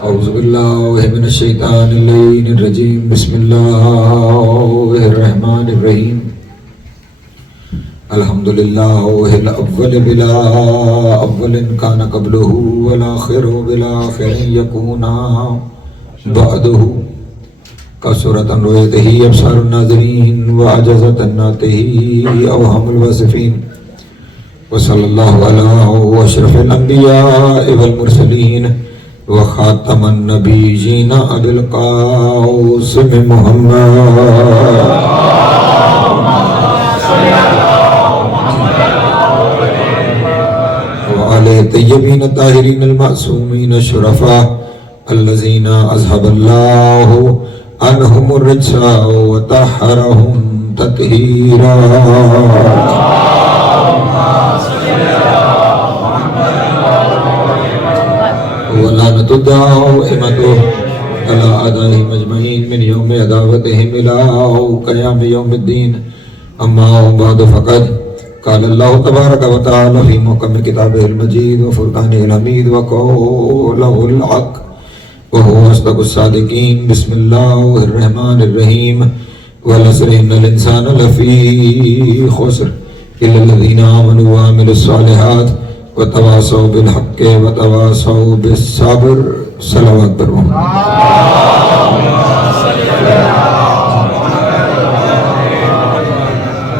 اعوذ باللہ من الشیطان اللعین الرجیم بسم اللہ الرحمن الرحیم الحمدللہ الاول بلا اول کان قبلہ والآخر بلا آخر یکونا بعدہ کثرت رؤیتہ ابصار الناظرین وعجزت ناتہ اوہام الواصفین وصلی اللہ علی اشرف الانبیاء والمرسلین وخاتم النبیین ابی القاسم محمد وعلی طیبین الطاہرین المعصومین الشرفاء الذین اذهب اللہ عنہم الرجس وطہرہم تطہیرا ولعنت الدائمۃ علی اعدائہم اجمعین من یوم عداوتہم الی قیام یوم الدین اما بعد فقد قال اللہ تبارک و تعالی فی محکم کتابہ المجید وفرقانہ الحمید وقولہ الحق وهو اصدق الصادقین بسم اللہ الرحمن الرحیم والعصر ان الانسان لفی خسر الا الذین آمنوا وعملوا الصالحات وتواصوا بالحق وتواصوا بالصبر صلوات پر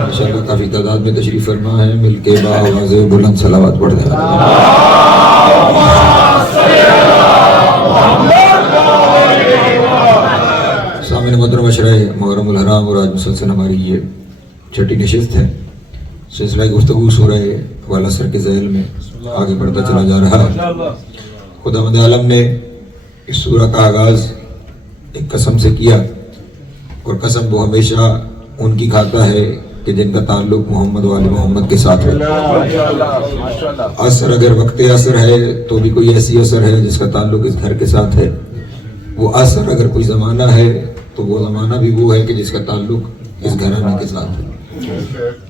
انشاءاللہ کافی تعداد میں تشریف فرما ہے، مل کے بآواز بلند صلوات پڑھ دیں۔ سامعین محترم عشرہ محرم الحرام، اور آج مسلسل ہماری یہ چھٹی نشست ہے، سلسلہ گفتگو سورہ والعصر کے ذیل میں آگے بڑھتا چلا جا رہا ہے۔ خداوند عالم نے اس سورہ کا آغاز ایک قسم سے کیا، اور قسم وہ ہمیشہ ان کی کھاتا ہے کہ جن کا تعلق محمد و آل محمد کے ساتھ ہے۔ عصر اگر وقت عصر ہے تو بھی کوئی ایسی عصر ہے جس کا تعلق اس گھر کے ساتھ ہے، وہ عصر اگر کوئی زمانہ ہے تو وہ زمانہ بھی وہ ہے کہ جس کا تعلق اس گھرانے کے ساتھ ہے۔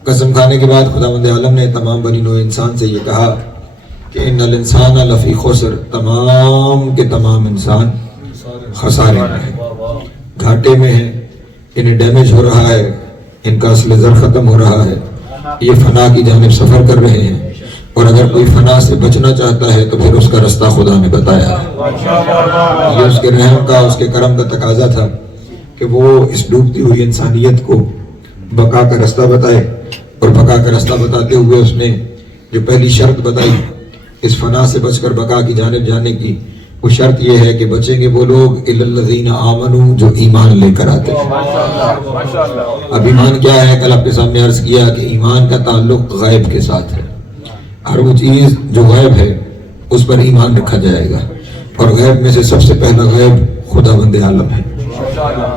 قسم کھانے کے بعد خداوند عالم نے تمام بنی نوع انسان سے یہ کہا کہ ان الانسان لفی خسر، تمام کے تمام انسان خسارے میں ہیں، گھاٹے میں ہیں، انہیں ڈیمیج ہو رہا ہے، ان کا اصل زر ختم ہو رہا ہے، یہ فنا کی جانب سفر کر رہے ہیں، اور اگر کوئی فنا سے بچنا چاہتا ہے تو پھر اس کا رستہ خدا نے بتایا ہے۔ یہ اس کے رحم کا، اس کے کرم کا تقاضا تھا کہ وہ اس ڈوبتی ہوئی انسانیت کو بقا کا رستہ بتائے، اور بقا کا رستہ بتاتے ہوئے اس نے جو پہلی شرط بتائی اس فنا سے بچ کر بقا کی جانب جانے کی، وہ شرط یہ ہے کہ بچیں گے وہ لوگ الا الذین آمنوا جو ایمان لے کر آتے ہیں۔ اب ایمان کیا ہے؟ کل آپ کے سامنے عرض کیا کہ ایمان کا تعلق غیب کے ساتھ ہے، ہر وہ چیز جو غیب ہے اس پر ایمان رکھا جائے گا، اور غیب میں سے سب سے پہلا غیب خداوند عالم ہے،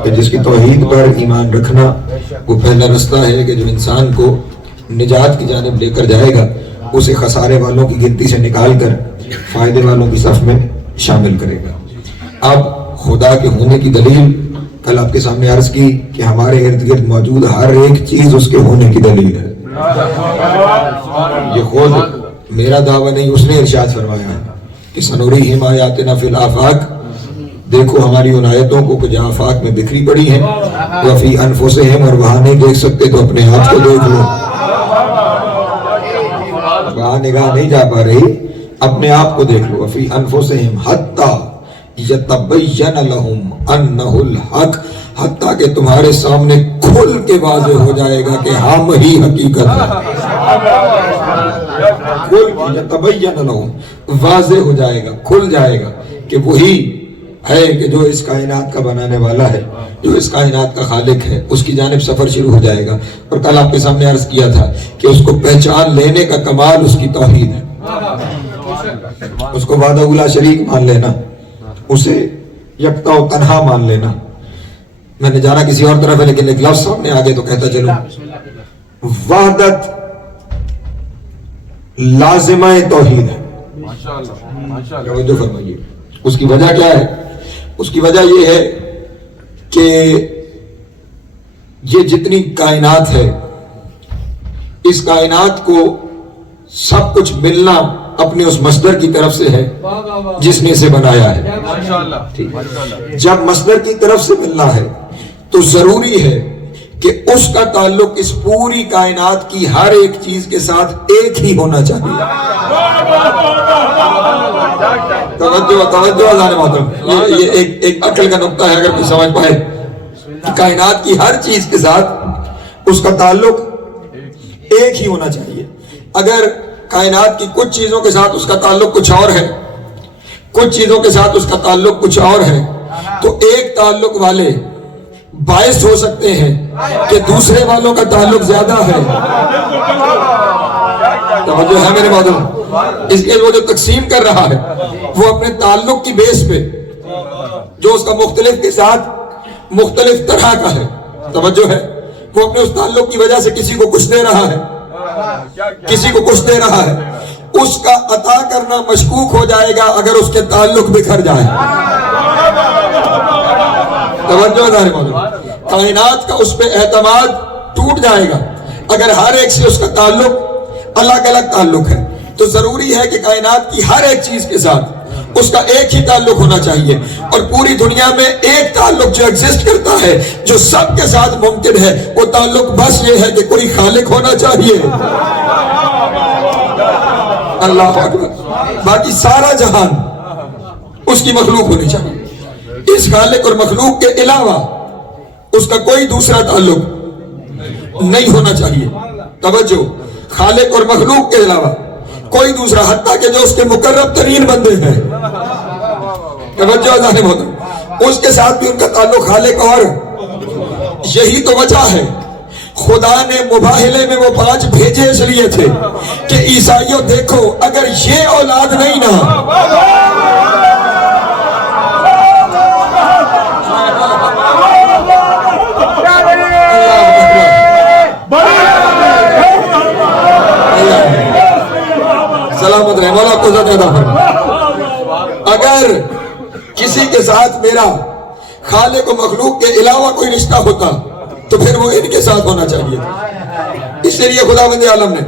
کہ جس کی توحید پر ایمان رکھنا وہ پہلا رستہ ہے کہ جو انسان کو نجات کی جانب لے کر جائے گا، اسے خسارے والوں کی گنتی سے نکال کر فائدے والوں کی صف میں شامل کرے گا۔ اب خدا کے ہونے کی دلیل کل آپ کے سامنے عرض کی کہ ہمارے ارد گرد موجود ہر ایک چیز اس کے ہونے کی دلیل ہے۔ یہ خود میرا دعویٰ نہیں، اس نے ارشاد فرمایا کہ سنوریہم آیاتنا فی الآفاق، دیکھو ہماری ان آیتوں کو کہ جہاں آفاق میں بکھری پڑی ہیں، وفی انفسہم، اور وہاں نہیں دیکھ سکتے تو اپنے آپ کو دیکھ لو، وہاں نگاہ نہیں جا پا رہی، اپنے آپ کو دیکھ لو، وفی انفسہم حتی یتبین لہم انہ الحق، حتیٰ کہ تمہارے سامنے کھل کے واضح ہو جائے گا کہ ہم ہی حقیقت ہے، کھل کے یتبین لہم، واضح ہو جائے گا، کھل جائے گا کہ وہی ہے کہ جو اس کائنات کا بنانے والا ہے، جو اس کائنات کا خالق ہے، اس کی جانب سفر شروع ہو جائے گا۔ اور کل آپ کے سامنے عرض کیا تھا کہ اس کو پہچان لینے کا کمال اس کی توحید ہے، اس کو وحدہ لا شریک مان لینا، اسے یکتا و تنہا مان لینا۔ میں نے جانا کسی اور طرف ہے لیکن ایک لفظ سامنے آگے تو کہتا چلوں، وحدت لازمہ توحید ہے۔ توجہ فرمائیے، اس کی وجہ کیا ہے؟ اس کی وجہ یہ ہے کہ یہ جتنی کائنات ہے، اس کائنات کو سب کچھ ملنا اپنے اس مصدر کی طرف سے ہے جس نے اسے بنایا ہے۔ جب مصدر کی طرف سے ملنا ہے تو ضروری ہے کہ اس کا تعلق اس پوری کائنات کی ہر ایک چیز کے ساتھ ایک ہی ہونا چاہیے۔ توجہ ازان محترم، یہ ایک عقل کا نقطہ ہے، اگر کوئی سمجھ پائے کہ کائنات کی ہر چیز کے ساتھ اس کا تعلق ایک ہی ہونا چاہیے۔ اگر کائنات کی کچھ چیزوں کے ساتھ اس کا تعلق کچھ اور ہے، کچھ چیزوں کے ساتھ اس کا تعلق کچھ اور ہے، تو ایک تعلق والے باعث ہو سکتے ہیں کہ دوسرے والوں کا تعلق زیادہ ہے۔ توجہ ہے میرے بھائیو، اس لیے وہ جو تقسیم کر رہا ہے وہ اپنے تعلق کی بیس پہ جو اس کا مختلف کے ساتھ مختلف طرح کا ہے، توجہ ہے، وہ اپنے اس تعلق کی وجہ سے کسی کو کچھ دے رہا ہے، کسی کو کچھ دے رہا ہے، اس کا عطا کرنا مشکوک ہو جائے گا اگر اس کے تعلق بکھر جائے۔ توجہ دار مولانا، کائنات کا اس پہ اعتماد ٹوٹ جائے گا اگر ہر ایک سے اس کا تعلق الگ الگ تعلق ہے۔ تو ضروری ہے کہ کائنات کی ہر ایک چیز کے ساتھ اس کا ایک ہی تعلق ہونا چاہیے، اور پوری دنیا میں ایک تعلق جو ایگزسٹ کرتا ہے، جو سب کے ساتھ ممکن ہے، وہ تعلق بس یہ ہے کہ کوئی خالق ہونا چاہیے۔ اللہ اکبر، باقی سارا جہان اس کی مخلوق ہونی چاہیے۔ اس خالق اور مخلوق کے علاوہ اس کا کوئی دوسرا تعلق نہیں ہونا چاہیے۔ توجہ، خالق اور مخلوق کے علاوہ کوئی دوسرا، حتیٰ کہ جو اس کے مقرب ترین بندے ہیں، توجہ اللہ نے محترم، اس کے ساتھ بھی ان کا تعلق خالق، اور یہی تو وجہ ہے خدا نے مباہلے میں وہ 5 بھیجے اس لیے تھے کہ عیسائیوں دیکھو، اگر یہ اولاد نہیں نا، سلامت رہے مولا کو زیادہ فرما، اگر کسی کے ساتھ میرا خالق و مخلوق کے علاوہ کوئی رشتہ ہوتا تو پھر وہ ان کے ساتھ ہونا چاہیے۔ اس لیے خداوند عالم نے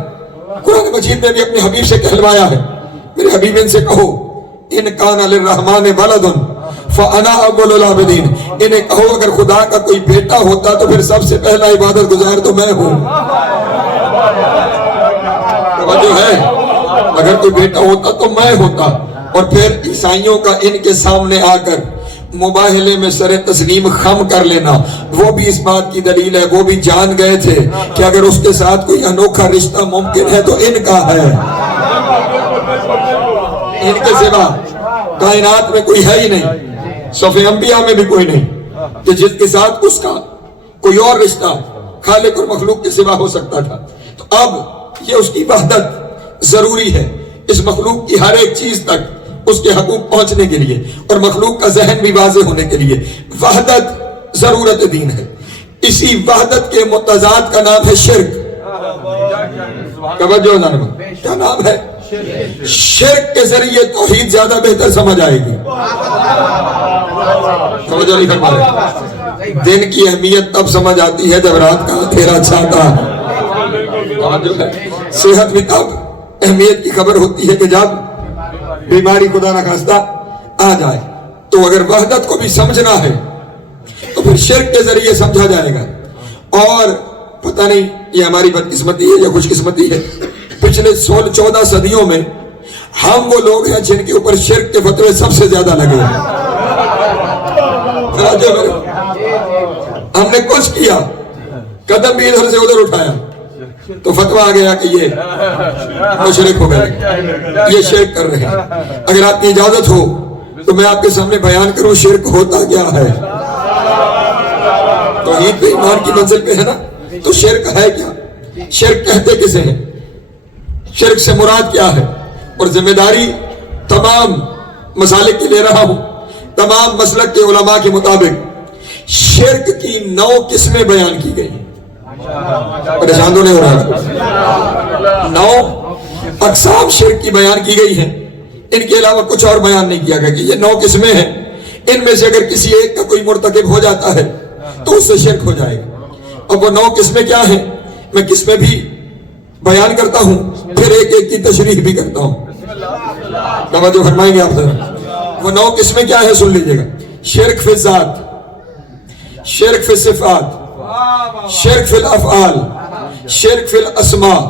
قرآن مجید میں بھی اپنے حبیب سے کہلوایا ہے، میرے حبیب ان سے کہو ان کان للرحمن ولد فانا اول العابدین، انہیں کہو اگر خدا کا کوئی بیٹا ہوتا تو پھر سب سے پہلا عبادت گزار تو میں ہوں۔ توجہ ہے، اگر کوئی بیٹا ہوتا تو میں ہوتا۔ اور پھر عیسائیوں کا ان کے سامنے آ کر مباہلے میں سر تسلیم خم کر لینا، وہ بھی اس بات کی دلیل ہے، وہ بھی جان گئے تھے کہ اگر اس کے ساتھ کوئی انوکھا رشتہ ممکن ہے تو ان کا ہے، ان کے سوا کائنات میں کوئی ہے ہی نہیں، صف انبیاء میں بھی کوئی نہیں کہ جس کے ساتھ اس کا کوئی اور رشتہ خالق اور مخلوق کے سوا ہو سکتا تھا۔ تو اب یہ اس کی وحدت ضروری ہے اس مخلوق کی ہر ایک چیز تک اس کے حقوق پہنچنے کے لیے، اور مخلوق کا ذہن بھی واضح ہونے کے لیے وحدت ضرورت دین ہے۔ اسی وحدت کے متضاد کا نام ہے شرک۔ توجہ نام کیا نام ہے؟ شرک کے ذریعے توحید زیادہ بہتر سمجھ آئے گی۔ توجہ نہیں فرما رہے، دن کی اہمیت تب سمجھ آتی ہے جب رات کا اندھیرا چھاتا ہے۔ صحت بھی تب اہمیت کی خبر ہوتی ہے کہ جب بیماری خدا نہ خواستہ آ جائے۔ تو اگر وحدت کو بھی سمجھنا ہے تو پھر شرک کے ذریعے سمجھا جائے گا۔ اور پتہ نہیں یہ ہماری بدقسمتی ہے یا خوش قسمتی ہے، پچھلے 16-14 صدیوں میں ہم وہ لوگ ہیں جن کے اوپر شرک کے فتوے سب سے زیادہ لگے ہیں۔ ہم نے کچھ کیا، قدم بھی ادھر سے ادھر اٹھایا تو فتویٰ آ گیا کہ یہ مشرک ہو گئے، یہ شرک کر رہے ہیں۔ اگر آپ کی اجازت ہو تو میں آپ کے سامنے بیان کروں شرک ہوتا کیا ہے۔ توحید پہ ایمان کی منزل پہ ہے نا، تو شرک ہے کیا؟ شرک کہتے کسے ہیں؟ شرک سے مراد کیا ہے؟ اور ذمہ داری تمام مسالک کی لے رہا ہوں۔ تمام مسلک کے علماء کے مطابق شرک کی 9 قسمیں بیان کی گئی ہیں۔ پریشان تو نہیں ہو رہا؟ 9 اقسام شرک کی بیان کی گئی ہیں، ان کے علاوہ کچھ اور بیان نہیں کیا گیا کہ یہ 9 قسمیں ہیں، ان میں سے اگر کسی ایک کا کوئی مرتکب ہو جاتا ہے تو اس سے شرک ہو جائے گا۔ اب وہ 9 قسمیں کیا ہیں میں قسمیں بھی بیان کرتا ہوں، پھر ایک ایک کی تشریح بھی کرتا ہوں۔ توجہ فرمائیں گے آپ ذرا. وہ 9 قسمیں کیا ہے سن لیجئے گا. شرک فی الذات، شرک فی الصفات، شرک فی الافعال، شرک فی الاسماء،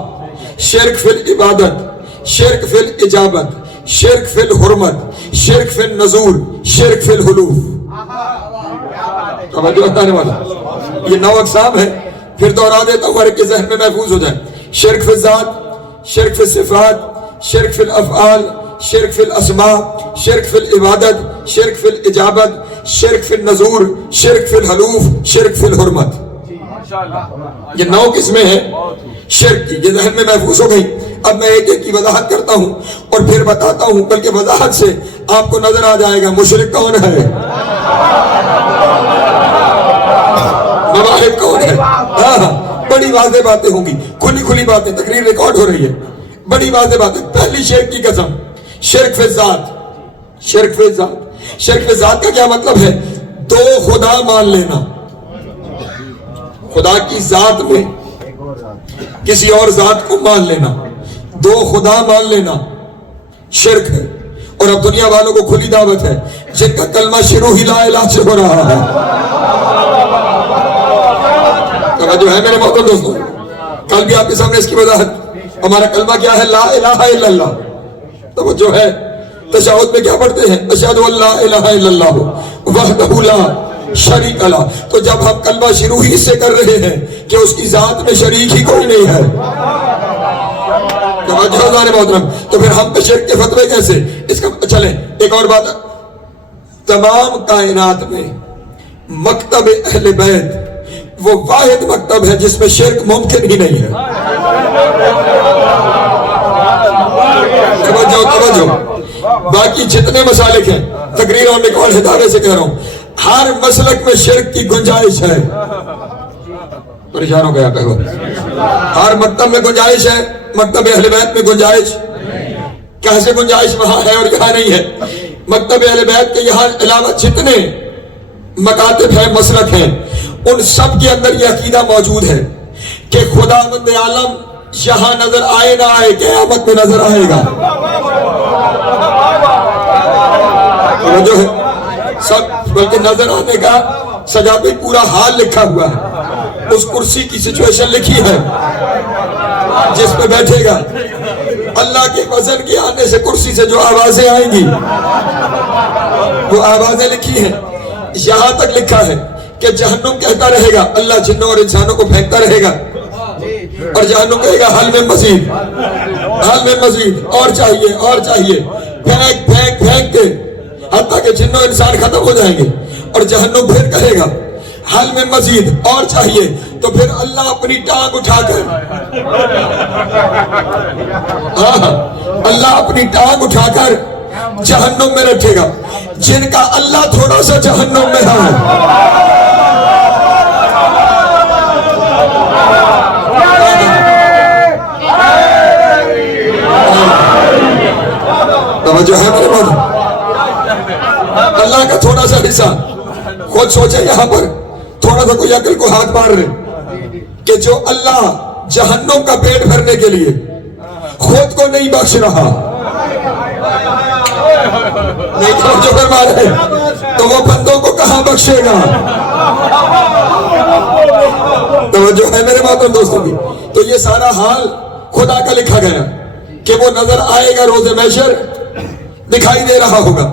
شرک فی العبادت، شرک فی الاجابت، شرک فی الحرمت، شرک فی النذور، شرک فی الحلوف. توجہ بتانے والا یہ 9 اقسام ہے. پھر دوہرا دیتا ہوں ہر ایک کے ذہن میں محفوظ ہو جائے. شرک فی الذات، شرک فی الصفات، شرک فی الافعال، شرک فی الاسماء، شرک فی العبادت، شرک فی الاجابت، شرک فی النذور، شرک فی الحلوف، شرک فی الحرمت. یہ 9 قسمیں ہیں شرک کی. یہ ذہن میں محفوظ ہو گئی. اب میں ایک ایک کی وضاحت کرتا ہوں اور پھر بتاتا ہوں، بلکہ وضاحت سے آپ کو نظر آ جائے گا مشرک کون ہے، مواحد کون ہے. بڑی واضح باتیں ہوں گی، کھلی کھلی باتیں. تقریر ریکارڈ ہو رہی ہے. بڑی واضح باتیں. پہلی شرک کی قسم، شرک فی الذات. شرک فی الذات، شرک فی الذات کا کیا مطلب ہے؟ 2 خدا مان لینا. خدا کی ذات میں کسی اور ذات کو مان لینا، 2 خدا مان لینا شرک ہے. اور اب دنیا والوں کو کھلی دعوت ہے جن کا کلمہ شروع ہی لا الہ سے ہو رہا ہے. توجہ ہے میرے محترم دوستوں. کل بھی آپ کے سامنے اس کی وضاحت. ہمارا کلمہ کیا ہے؟ لا الہ الا اللہ. توجہ ہے. تشہد میں کیا پڑھتے ہیں؟ اشہد ان لا الہ الا اللہ وحدہ لا شریک لہ. تو جب ہم کلمہ شروع ہی سے کر رہے ہیں کہ اس کی ذات میں شریک ہی کوئی نہیں ہے. محترم تو پھر ہم پہ شرک کے فتوے کیسے؟ اس کا چلیں ایک اور بات. تمام کائنات میں مکتب اہل بیت وہ واحد مکتب ہے جس میں شرک ممکن ہی نہیں ہے. توجہ. باقی جتنے مسالک ہیں، تقریر اور نکال ہدایت سے کہہ رہا ہوں، ہر مسلک میں شرک کی گنجائش ہے. پریشان ہو گیا کہو. ہر مکتب میں گنجائش ہے، مکتب اہل بیت میں گنجائش کیسے؟ گنجائش وہاں ہے اور یہاں نہیں ہے. مکتب اہل بیت کے یہاں علاوہ جتنے مکاتب ہیں، مسلک ہیں، ان سب کے اندر یہ عقیدہ موجود ہے کہ خداوند عالم یہاں نظر آئے نہ آئے، قیامت میں نظر آئے گا. جو ہے سب، بلکہ نظر آنے کا سجا پہ پورا حال لکھا ہوا ہے. اس کرسی کی سچویشن لکھی ہے جس پہ بیٹھے گا. اللہ کے وزن کے آنے سے کرسی سے جو آوازیں آئیں گی وہ آوازیں لکھی ہیں. یہاں تک لکھا ہے کہ جہنم کہتا رہے گا، اللہ جنوں اور انسانوں کو پھینکتا رہے گا اور جہنم کہے گا حل میں مزید، حل میں مزید، اور چاہیے اور چاہیے. پھینک پھینک پھینک کے حتیٰ کہ جنوں انسان ختم ہو جائیں گے اور جہنم پھر کہے گا حل میں مزید، اور چاہیے. تو پھر اللہ اپنی ٹانگ اٹھا کر اللہ اپنی ٹانگ اٹھا کر جہنم میں رکھے گا. جن کا اللہ تھوڑا سا جہنم میں ہے، توجہ ہے میرے بات. اللہ کا تھوڑا سا حصہ. خود سوچے یہاں پر تھوڑا سا کوئی عقل کو ہاتھ مار رہے کہ جو اللہ جہنم کا پیٹ بھرنے کے لیے خود کو نہیں بخش رہا، نہیں توجہ فرما رہے، تو وہ بندوں کو کہاں بخشے گا؟ توجہ ہے میرے محترم دوستوں کی. تو یہ سارا حال خدا کا لکھا گیا کہ وہ نظر آئے گا روز محشر، دکھائی دے رہا ہوگا.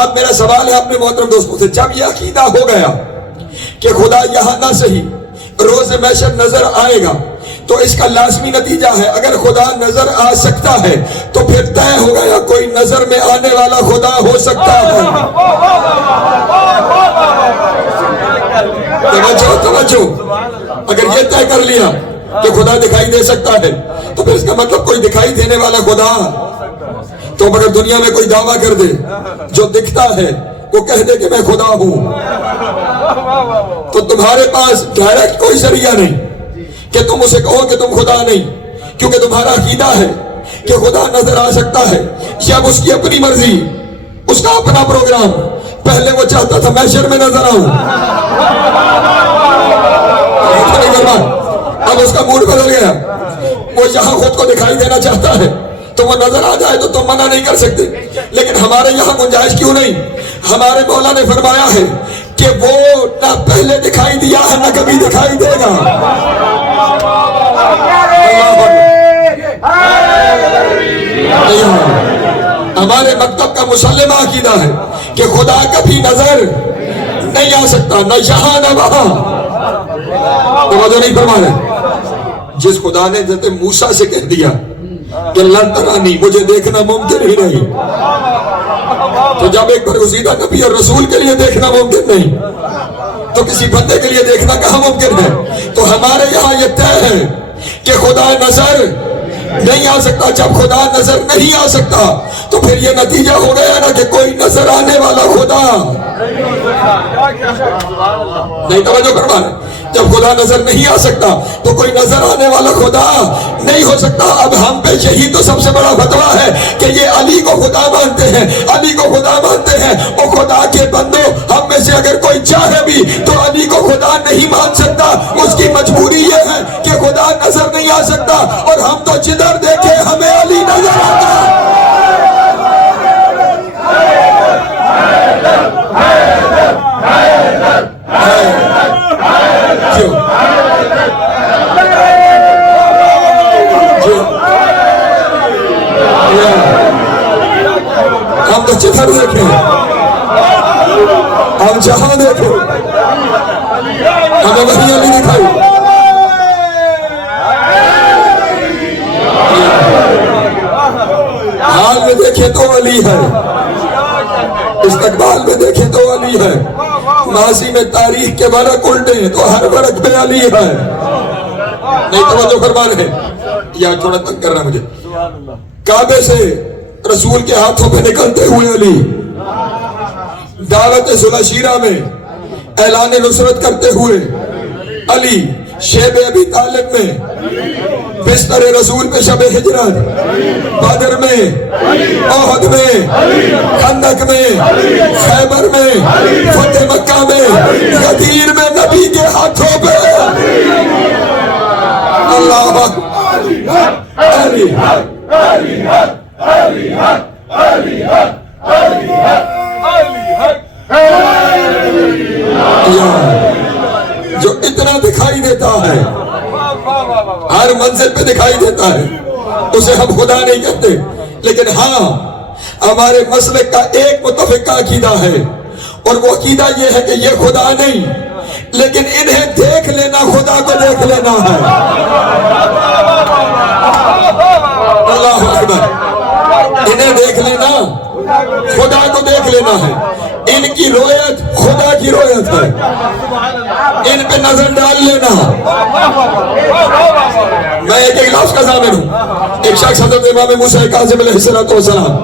اب میرا سوال ہے اپنے محترم دوستوں سے، جب یہ عقیدہ ہو گیا کہ خدا یہاں نہ صحیح روز محشر نظر آئے گا، تو اس کا لازمی نتیجہ ہے اگر خدا نظر آ سکتا ہے تو پھر طے ہو گیا کوئی نظر میں آنے والا خدا ہو سکتا ہے. توجہ. اگر یہ طے کر لیا کہ خدا دکھائی دے سکتا ہے تو پھر اس کا مطلب کوئی دکھائی دینے والا خدا. تو اگر دنیا میں کوئی دعویٰ کر دے جو دکھتا ہے وہ کہہ دے کہ میں خدا ہوں، تو تمہارے پاس ڈائریکٹ کوئی ذریعہ نہیں کہ تم اسے کہو کہ تم خدا نہیں، کیونکہ تمہارا عقیدہ ہے کہ خدا نظر آ سکتا ہے. جب اس کی اپنی مرضی، اس کا اپنا پروگرام. پہلے وہ چاہتا تھا محشر میں نظر آؤں، اب اس کا موڈ بدل گیا. وہ یہاں خود کو دکھائی دینا چاہتا ہے تو وہ نظر آ جائے تو تم منع نہیں کر سکتے. لیکن ہمارے یہاں گنجائش کیوں نہیں؟ ہمارے مولا نے فرمایا ہے کہ وہ نہ پہلے دکھائی دیا ہے نہ کبھی دکھائی دے گا. ہمارے مکتب کا مسلمہ عقیدہ ہے کہ خدا کبھی نظر نہیں آ سکتا، نہ یہاں نہ وہاں. توجہ نہیں فرمایا؟ جس خدا نے حضرت موسیٰ سے کہہ دیا کہ لن ترانی، مجھے دیکھنا ممکن ہی نہیں، تو جب ایک برگزیدہ نبی اور رسول کے لیے دیکھنا ممکن نہیں تو کسی بندے کے لیے دیکھنا کہاں ممکن ہے؟ تو ہمارے یہاں یہ طے ہے کہ خدا نظر نہیں آ سکتا. جب خدا نظر نہیں آ سکتا تو پھر یہ نتیجہ ہو گیا نا کہ کوئی نظر آنے والا خدا نہیں. توجہ کروانا، جب خدا نظر نہیں آ سکتا تو کوئی نظر آنے والا خدا نہیں ہو سکتا. اب ہم پہ یہی تو سب سے بڑا فتویٰ ہے کہ یہ علی کو خدا مانتے ہیں، علی کو خدا مانتے ہیں. اور خدا کے بندوں، ہم میں سے اگر کوئی چاہے بھی تو علی کو خدا نہیں مان سکتا. اس کی مجبوری یہ ہے کہ خدا نظر نہیں آ سکتا، اور ہم تو جدھر دیکھے ہمیں علی نظر آتا. ہم تو جدھر دیکھیں، ہم جہاں دیکھیں ہمیں وہی علی دکھائی. حال میں دیکھیں تو علی ہے، استقبال میں دیکھیں تو علی ہے، ماضی میں تاریخ کے ورق الٹے تو ہر ورق میں علی ہے. نہیں توجہ فرما رہے یا تھوڑا تنگ کر رہا مجھے. کعبے سے رسول کے ہاتھوں پہ نکلتے ہوئے علی، دعوت ذوالعشیرہ میں اعلان نصرت کرتے ہوئے علی، شیب ابی طالب میں، بستر رسول پہ شب ہجرت، بدر میں، احد میں، خندق میں، خیبر میں، فتح مکہ میں، غدیر میں، نبی کے ہاتھوں پہ اللہ علی جو اتنا دکھائی دیتا ہے، ہر منزل پہ دکھائی دیتا ہے، اسے ہم خدا نہیں کہتے. لیکن ہاں ہمارے مسلک کا ایک متفقہ عقیدہ ہے، اور وہ عقیدہ یہ ہے کہ یہ خدا نہیں، لیکن انہیں دیکھ لینا خدا کو دیکھ لینا ہے. اللہ اکبر. انہیں دیکھ لینا خدا کو دیکھ لینا ہے. ان کی رویت خدا کی رویت ہے، ان پہ نظر ڈال لینا. میں ایک لفظ کا ضامن ہوں. ایک شخص حضرت امام موسیٰ کاظم علیہ السلام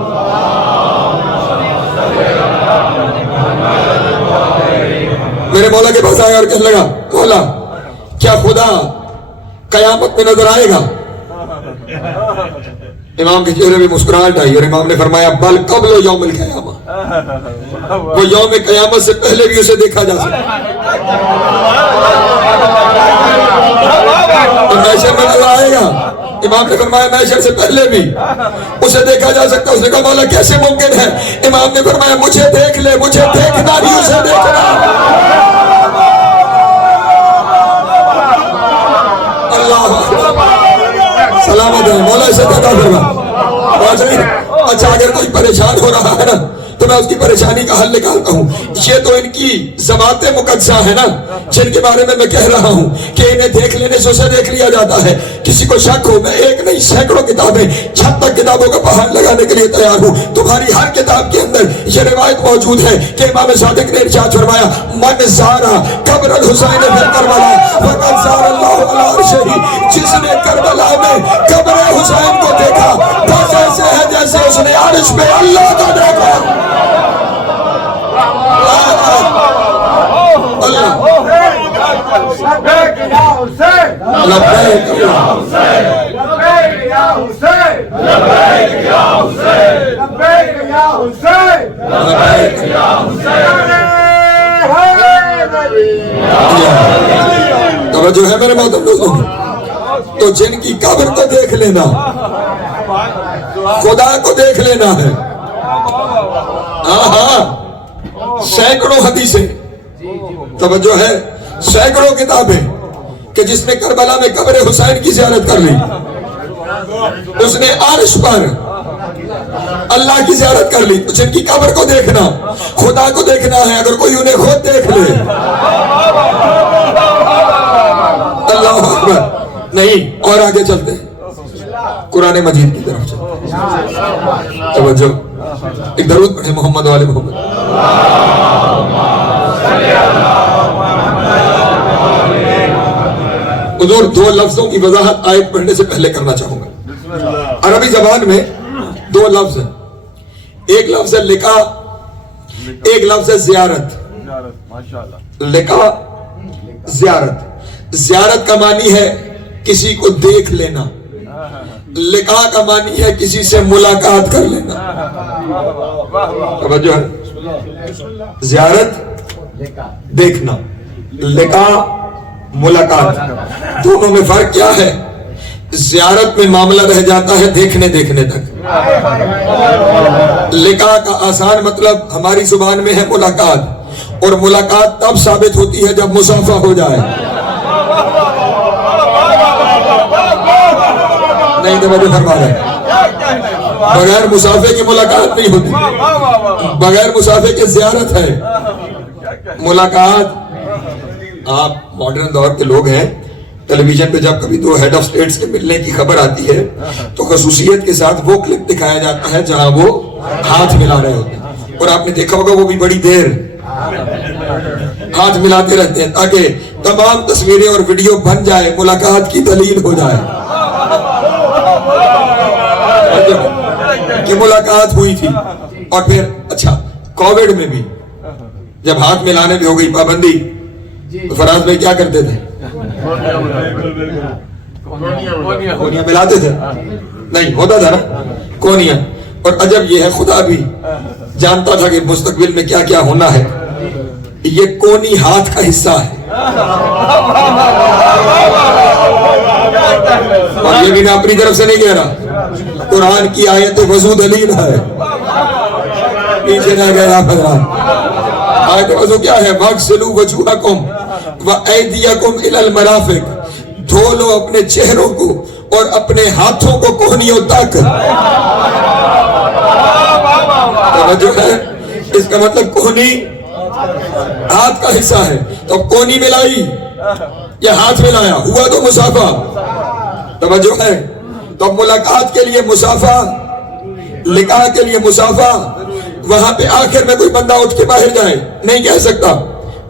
میرے مولا کے پاس آیا اور کہنے لگا، مولا کیا خدا قیامت میں نظر آئے گا؟ امام کے چہرے میں مسکراہٹ آئی اور امام نے فرمایا، بل قبل یوم القیامہ، وہ یوم قیامت سے پہلے بھی اسے دیکھا جا سکتا. تو محشر میں نظر آئے گا؟ امام نے فرمایا محشر سے پہلے بھی اسے دیکھا جا سکتا. اس نے کہا مولا کیسے ممکن ہے؟ امام نے فرمایا مجھے دیکھ لے، مجھے دیکھنا بھی اسے دیکھنا. اللہ سلامت ہے. مولا اسے عطا فرما. اچھا اگر کوئی پریشان ہو رہا ہے نا تو میں اس کی پریشانی کا حل نکالتا ہوں. یہ تو ان کی ذوات مقدسہ ہے نا جن کے بارے میں کہہ رہا ہوں کہ انہیں دیکھ لینے سے اسے دیکھ لیا جاتا ہے. کسی کو شک ہو، میں ایک نہیں سینکڑوں کتابیں، چھت تک کتابوں کا پہاڑ لگانے کے لیے تیار ہوں. تمہاری ہر کتاب کے اندر یہ روایت موجود ہے کہ امام صادق نے ارشاد فرمایا، من زارا قبر الحسین فی کربلا فقد زار اللہ علی عرشہ. جس نے کربلا میں قبر حسین کو دیکھا بس ایسے ہے جیسے اس نے عرش پہ اللہ کو دیکھا. لبیک یا حسین، لبیک یا حسین، لبیک یا حسین، لبیک یا حسین، لبیک یا حسین، لبیک یا حسین. توجہ ہے میرے محترم دوستوں. تو جن کی قبر کو دیکھ لینا خدا کو دیکھ لینا ہے. ہاں سینکڑوں حدیثیں, توجہ ہے, سینکڑوں کتابیں کہ جس نے کربلا میں قبر حسین کی زیارت کر لی, اس نے عرش پر اللہ کی زیارت کر لی. جن کی قبر کو دیکھنا, خدا کو دیکھنا ہے, اگر کوئی انہیں خود دیکھ لے, اللہ اکبر. نہیں, اور آگے چلتے ہیں, قرآن مجید کی طرف چلتے ہیں. توجہ, ایک درود پڑھیں محمد والے محمد. حضور, دو لفظوں کی وضاحت آیت پڑھنے سے پہلے کرنا چاہوں گا. عربی زبان میں دو لفظ ہیں, ایک لفظ ہے لقاء, ایک لفظ ہے زیارت. لقاء, زیارت. زیارت کا معنی ہے کسی کو دیکھ لینا, لقاء کا معنی ہے کسی سے ملاقات کر لینا. توجہ ہے, زیارت دیکھنا, لقاء ملاقات. دونوں میں فرق کیا ہے؟ زیارت میں معاملہ رہ جاتا ہے دیکھنے تک. لقاء کا آسان مطلب ہماری زبان میں ہے ملاقات, اور ملاقات تب ثابت ہوتی ہے جب مصافحہ ہو جائے. نہیں توجہ فرما رہے, بغیر مصافحے کی ملاقات نہیں ہوتی, بغیر مصافحے کے زیارت ہے. ملاقات, آپ ماڈرن دور کے لوگ ہیں, ٹیلی ویژن پہ جب کبھی دو ہیڈ آف سٹیٹس کے ملنے کی خبر آتی ہے تو خصوصیت کے ساتھ وہ کلپ دکھایا جاتا ہے جہاں وہ ہاتھ ملا رہے ہوتے ہیں, اور آپ نے دیکھا ہوگا وہ بھی بڑی دیر ہاتھ ملاتے رہتے ہیں تاکہ تمام تصویریں اور ویڈیو بن جائے, ملاقات کی دلیل ہو جائے کہ ملاقات ہوئی تھی. اور پھر اچھا, کووڈ میں بھی جب ہاتھ ملانے میں ہو گئی پابندی تو فراز بھائی کیا کرتے تھے؟ کونیاں ملاتے تھے, نہیں ہوتا تھا نا کونیاں. اور عجب یہ ہے, خدا بھی جانتا تھا کہ مستقبل میں کیا کیا ہونا ہے. یہ کونی ہاتھ کا حصہ ہے, اور یہ بھی میں اپنی طرف سے نہیں کہہ رہا, قرآن کی آیت وضو دلیل ہے. پیچھے نہ گیا حضرات, آیت وضو کیا ہے؟ وَاغْسِلُوا وَجُوهَكُمْ وَأَيْدِيَكُمْ إِلَى الْمَرَافِقِ, دھو لو اپنے چہروں کو اور اپنے ہاتھوں کو کوہنیوں تک. توجہ ہے, اس کا مطلب کوہنی ہاتھ کا حصہ ہے. تو کونی ملائی یا ہاتھ ملایا, ہوا تو مصافحہ. توجہ ہے, تو ملاقات کے لیے مصافحہ, لقاء کے لیے مصافحہ. وہاں پہ آخر میں کوئی بندہ اٹھ کے باہر جائے, نہیں کہہ سکتا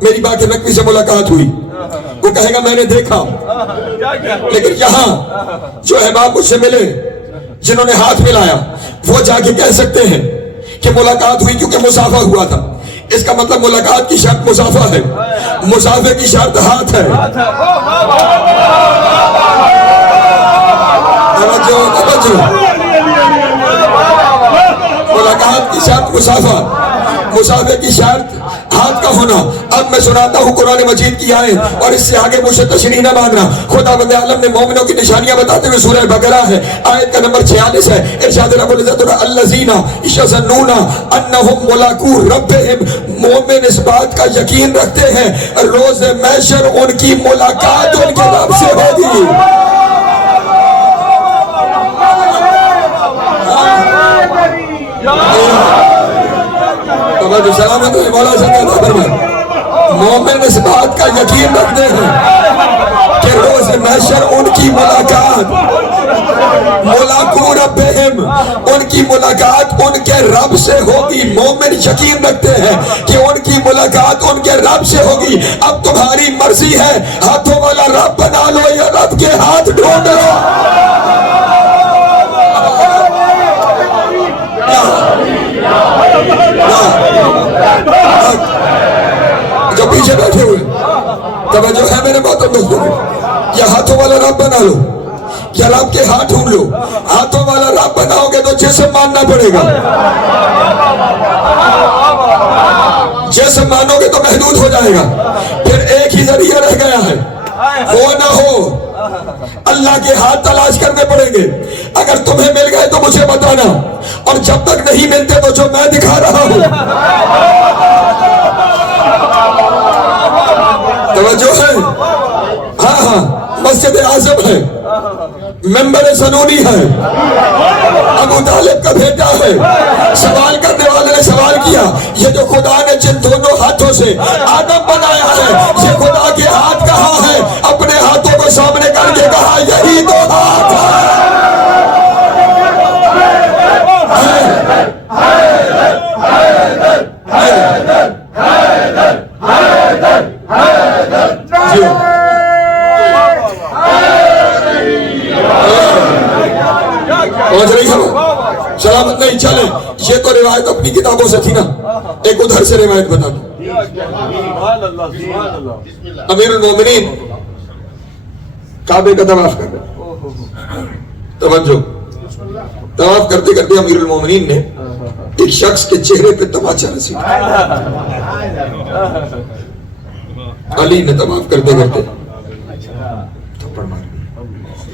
میری بات نقوی سے ملاقات ہوئی, وہ کہے گا میں نے دیکھا. لیکن یہاں جو احباب مجھ سے ملے جنہوں نے ہاتھ ملایا, وہ جا کے کہہ سکتے ہیں کہ ملاقات ہوئی کیونکہ مصافحہ ہوا تھا. اس کا مطلب ملاقات کی شرط مصافحہ ہے, مصافحے کی شرط ہاتھ ہے. ملاقات کی شرط مصافحہ, مصافحے کی شرط ہاتھ کا ہونا. اب میں سناتا ہوں قرآن مجید کی آیت, اور اس سے آگے مجھے تشریح نہ ماننا. خدا بند عالم نے مومنوں کی نشانیاں بتاتے ہوئے سورہ بقرہ ہے, آیت کا نمبر 46 ہے. ارشاد رب العزت الذین یظنون انہم ملاقو ربہم, مومن اس بات کا یقین رکھتے ہیں روز محشر ان کی ملاقات ان کے رب سے ہوگی. سلامت ہے مولا سے, مومن اس بات کا یقین رکھتے ہیں کہ روز محشر ان کی ملاقات, ملاقو ربہم, ان کی ملاقات ان کے رب سے ہوگی. مومن یقین رکھتے ہیں کہ ان کی ملاقات ان کے رب سے ہوگی. اب تمہاری مرضی ہے, ہاتھوں والا رب بنا لو یا رب کے ہاتھ ڈھونڈ لو. جو پیچھے بیٹھے ہوئے توجہ ہے میرے باتوں دوستوں, یا ہاتھوں والا رب بنا لو یا رب کے ہاتھ ڈھونڈ لو. ہاتھوں والا رب بناؤ گے تو جسم ماننا پڑے گا, جسم مانو گے تو محدود ہو جائے گا. پھر ایک ہی ذریعہ رہ گیا ہے, وہ نہ ہو اللہ کے ہاتھ تلاش کرنے پڑیں گے. اگر تمہیں مل گئے تو مجھے بتانا, اور جب تک نہیں ملتے تو جو میں دکھا رہا ہوں توجہ ہے. ہاں ہاں, مسجد اعظم ہے, ممبر سنونی ہے, ابو طالب کا بیٹا ہے. سوال کرنے والے نے سوال کیا, یہ جو خدا نے جن دونوں ہاتھوں سے آدم بنایا ہے, یہ خدا کے ہاتھ کہاں ہے؟ اپنے ہاتھوں کو سامنے کر کے کہا, یہی تو ہاتھ پہنچ رہی ہے. سلامت نہیں چلے. یہ تو روایت اپنی کتابوں سے تھی نا, ایک ادھر سے روایت بتا دوں. امیر المومنین کعبے کا طواف کر رہے, توجہ, طواف کرتے کرتے امیر المومنین نے ایک شخص کے چہرے پہ تماچا رسیدہ. علی نے طواف کرتے کرتے تھپڑ مار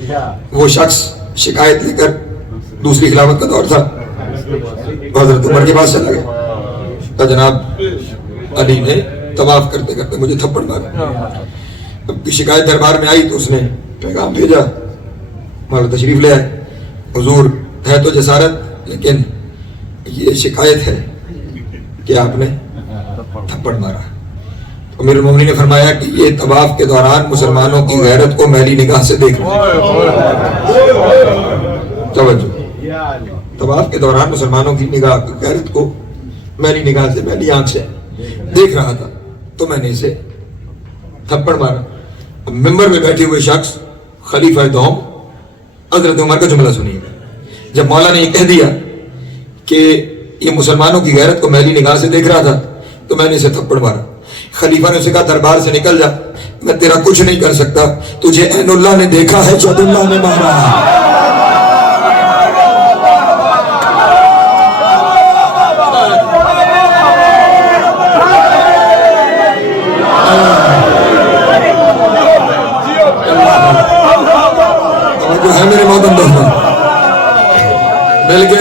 دیا. وہ شخص شکایت لے کر, دوسری خلافت کا دور تھا, حضرت عمر کے پاس چلا گیا, تو جناب علی نے طواف کرتے کرتے مجھے تھپڑ مارا. اب کی شکایت دربار میں آئی تو اس نے پیغام بھیجا, مولا تشریف لے آئے. حضور ہے تو جسارت, لیکن یہ شکایت ہے کہ آپ نے تھپڑ مارا. امیر المومنین نے فرمایا کہ یہ طواف کے دوران مسلمانوں کی غیرت کو میلی نگاہ سے دیکھ رہا ہے. توجہ, طواف کے دوران مسلمانوں کی نگاہ غیرت کو میری نگاہ سے, میری آنکھ سے دیکھ رہا تھا, تو میں نے اسے تھپڑ مارا. اب ممبر میں بیٹھے ہوئے شخص خلیفہ دوم حضرت عمر کا جملہ سنیے. جب مولا نے یہ کہہ دیا کہ یہ مسلمانوں کی غیرت کو میلی نگاہ سے دیکھ رہا تھا, تو میں نے اسے تھپڑ مارا. خلیفہ نے اسے کہا, دربار سے نکل جا, میں تیرا کچھ نہیں کر سکتا, تجھے عین اللہ نے دیکھا ہے, جد اللہ نے مارا ہے. جو ہے میرے موتم دوستوں, مل کے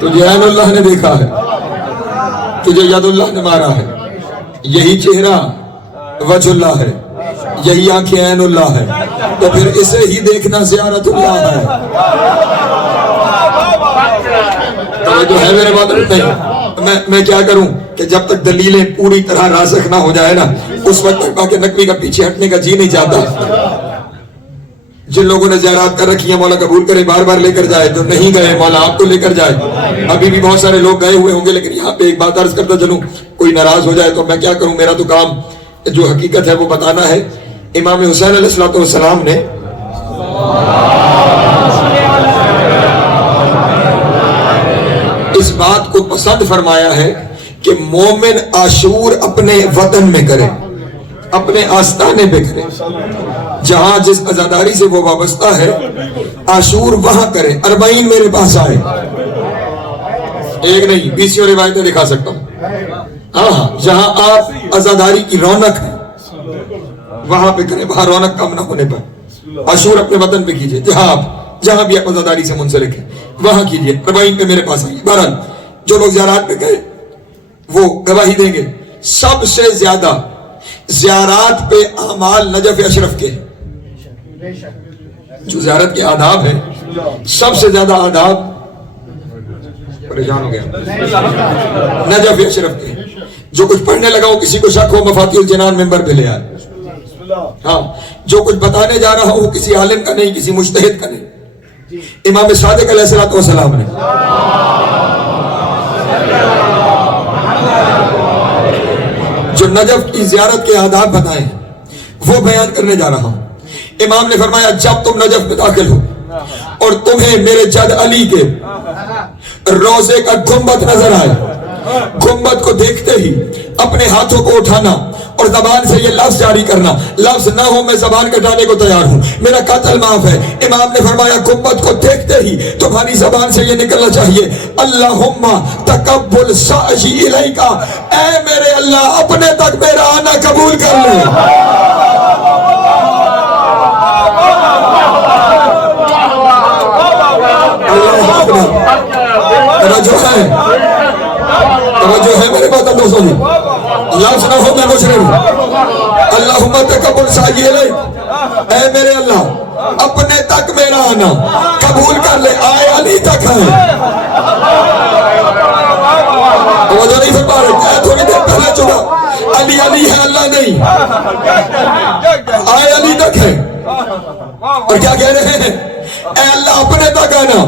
تجھے عین اللہ نے دیکھا ہے, تجھے ید اللہ نے مارا ہے. یہی چہرہ وجہ اللہ ہے, یہی آنکھیں عین اللہ ہے, تو پھر اسے ہی دیکھنا زیارت اللہ ہے. تو ہے میرے بات نہیں, میں کیا کروں کہ جب تک دلیلیں پوری طرح راسخ نہ ہو جائے نا, اس وقت تک باقی نقوی کا پیچھے ہٹنے کا جی نہیں چاہتا. جن لوگوں نے زیارات کر رکھی ہیں مولا قبول کرے, بار بار لے کر جائے. جو نہیں گئے مولا آپ کو لے کر جائے. ابھی بھی بہت سارے لوگ گئے ہوئے ہوں گے, لیکن یہاں پہ ایک بات عرض کرتا چلوں, کوئی ناراض ہو جائے تو میں کیا کروں, میرا تو کام جو حقیقت ہے وہ بتانا ہے. امام حسین علیہ السلام نے اس بات کو پسند فرمایا ہے کہ مومن عاشور اپنے وطن میں کرے, اپنے آستانے پہ کرے, جہاں جس عزاداری سے وہ وابستہ ہے عاشور وہاں کرے. 40 میرے پاس آئے, ایک نہیں 20 روایتیں دکھا سکتا ہوں. ہاں, جہاں آپ عزاداری کی رونق ہے وہاں پہ کریں, وہاں رونق کم نہ ہونے پر. عاشور اپنے وطن پہ کیجئے, جہاں بھی آپ عزاداری سے منسلک ہیں وہاں کیجئے. 40 پہ میرے پاس آئیے. بہرحال جو لوگ زیارات پہ گئے وہ گواہی دیں گے, سب سے زیادہ زیارات پہ اعمال نجف اشرف کے, جو زیارت کے آداب ہیں, سب سے زیادہ آداب, پریشان ہو گیا, نجف اشرف کے. جو کچھ پڑھنے لگا ہوں, کسی کو شک ہو مفاتیح الجنان ممبر پہ لے آئے. ہاں, جو کچھ بتانے جا رہا ہوں کسی عالم کا نہیں, کسی مجتہد کا نہیں, امام صادق علیہ السلام نے جو نجف کی زیارت کے آداب بتائے وہ بیان کرنے جا رہا ہوں. امام نے فرمایا, جب تم نجف میں داخل ہو اور تمہیں میرے جد علی کے روزے کا گنبد نظر آئے, گنبد کو دیکھتے ہی اپنے ہاتھوں کو اٹھانا اور زبان سے یہ لفظ جاری کرنا، لفظ نہ ہو میں زبان کٹانے کو تیار ہوں، میرا قتل معاف ہے۔ امام نے فرمایا گنبد کو دیکھتے ہی تمہاری زبان سے یہ نکلنا چاہیے، اللہم تقبل سعی الیکا، اے میرے اللہ اپنے تک میرا آنا قبول کر لے۔ توجہ ہے میرے بات دوستوں جی، لفظ نہ ہو میں مشرم ہوں۔ اللہم تقبل سعی الیک، اے میرے اللہ اپنے تک میرا آنا قبول کر لے، آئے علی تک ہے۔ توجہ نہیں فرما رہے، تھوڑی دیر پہلے چکا علی علی ہے اللہ نہیں، آئے علی تک ہے۔ اور کیا کہہ رہے ہیں؟ اے اللہ اپنے تک آنا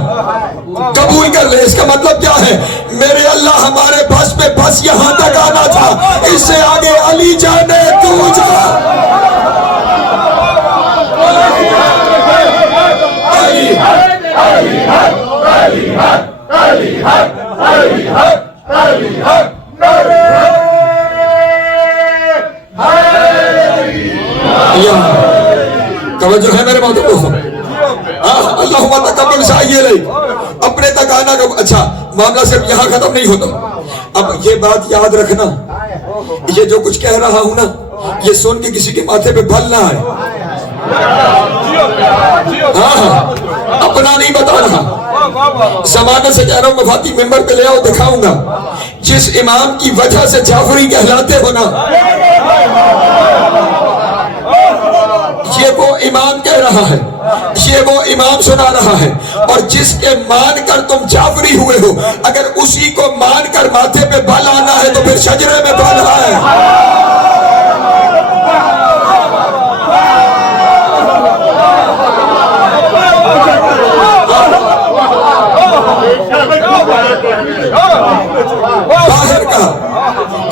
قبول کر لے۔ اس کا مطلب کیا ہے؟ میرے اللہ ہمارے بس پہ بس یہاں تک آنا تھا، اس سے آگے علی جانے تو جا۔ توجہ ہے میرے بات دوستوں، اللہم تقبل سعی الیک، اپنے تک آنا کا۔ اچھا معاملہ صرف یہاں ختم نہیں ہوتا، اب یہ بات یاد رکھنا، یہ جو کچھ کہہ رہا ہوں نا یہ سن کے کسی کے ماتھے پہ بھل نہ آئے۔ اپنا نہیں بتا رہا، زمانے سے کہہ رہا ہوں، مفاتی ممبر پہ لے آؤ دکھاؤں گا، جس امام کی وجہ سے جعفری کہلاتے ہو نا، یہ وہ امام کہہ رہا ہے، یہ وہ امام سنا رہا ہے، اور جس کے مان کر تم جعفری ہوئے ہو، اگر اسی کو مان کر ماتھے پہ بل آنا ہے تو پھر شجرے میں بل آئے۔ باہر کا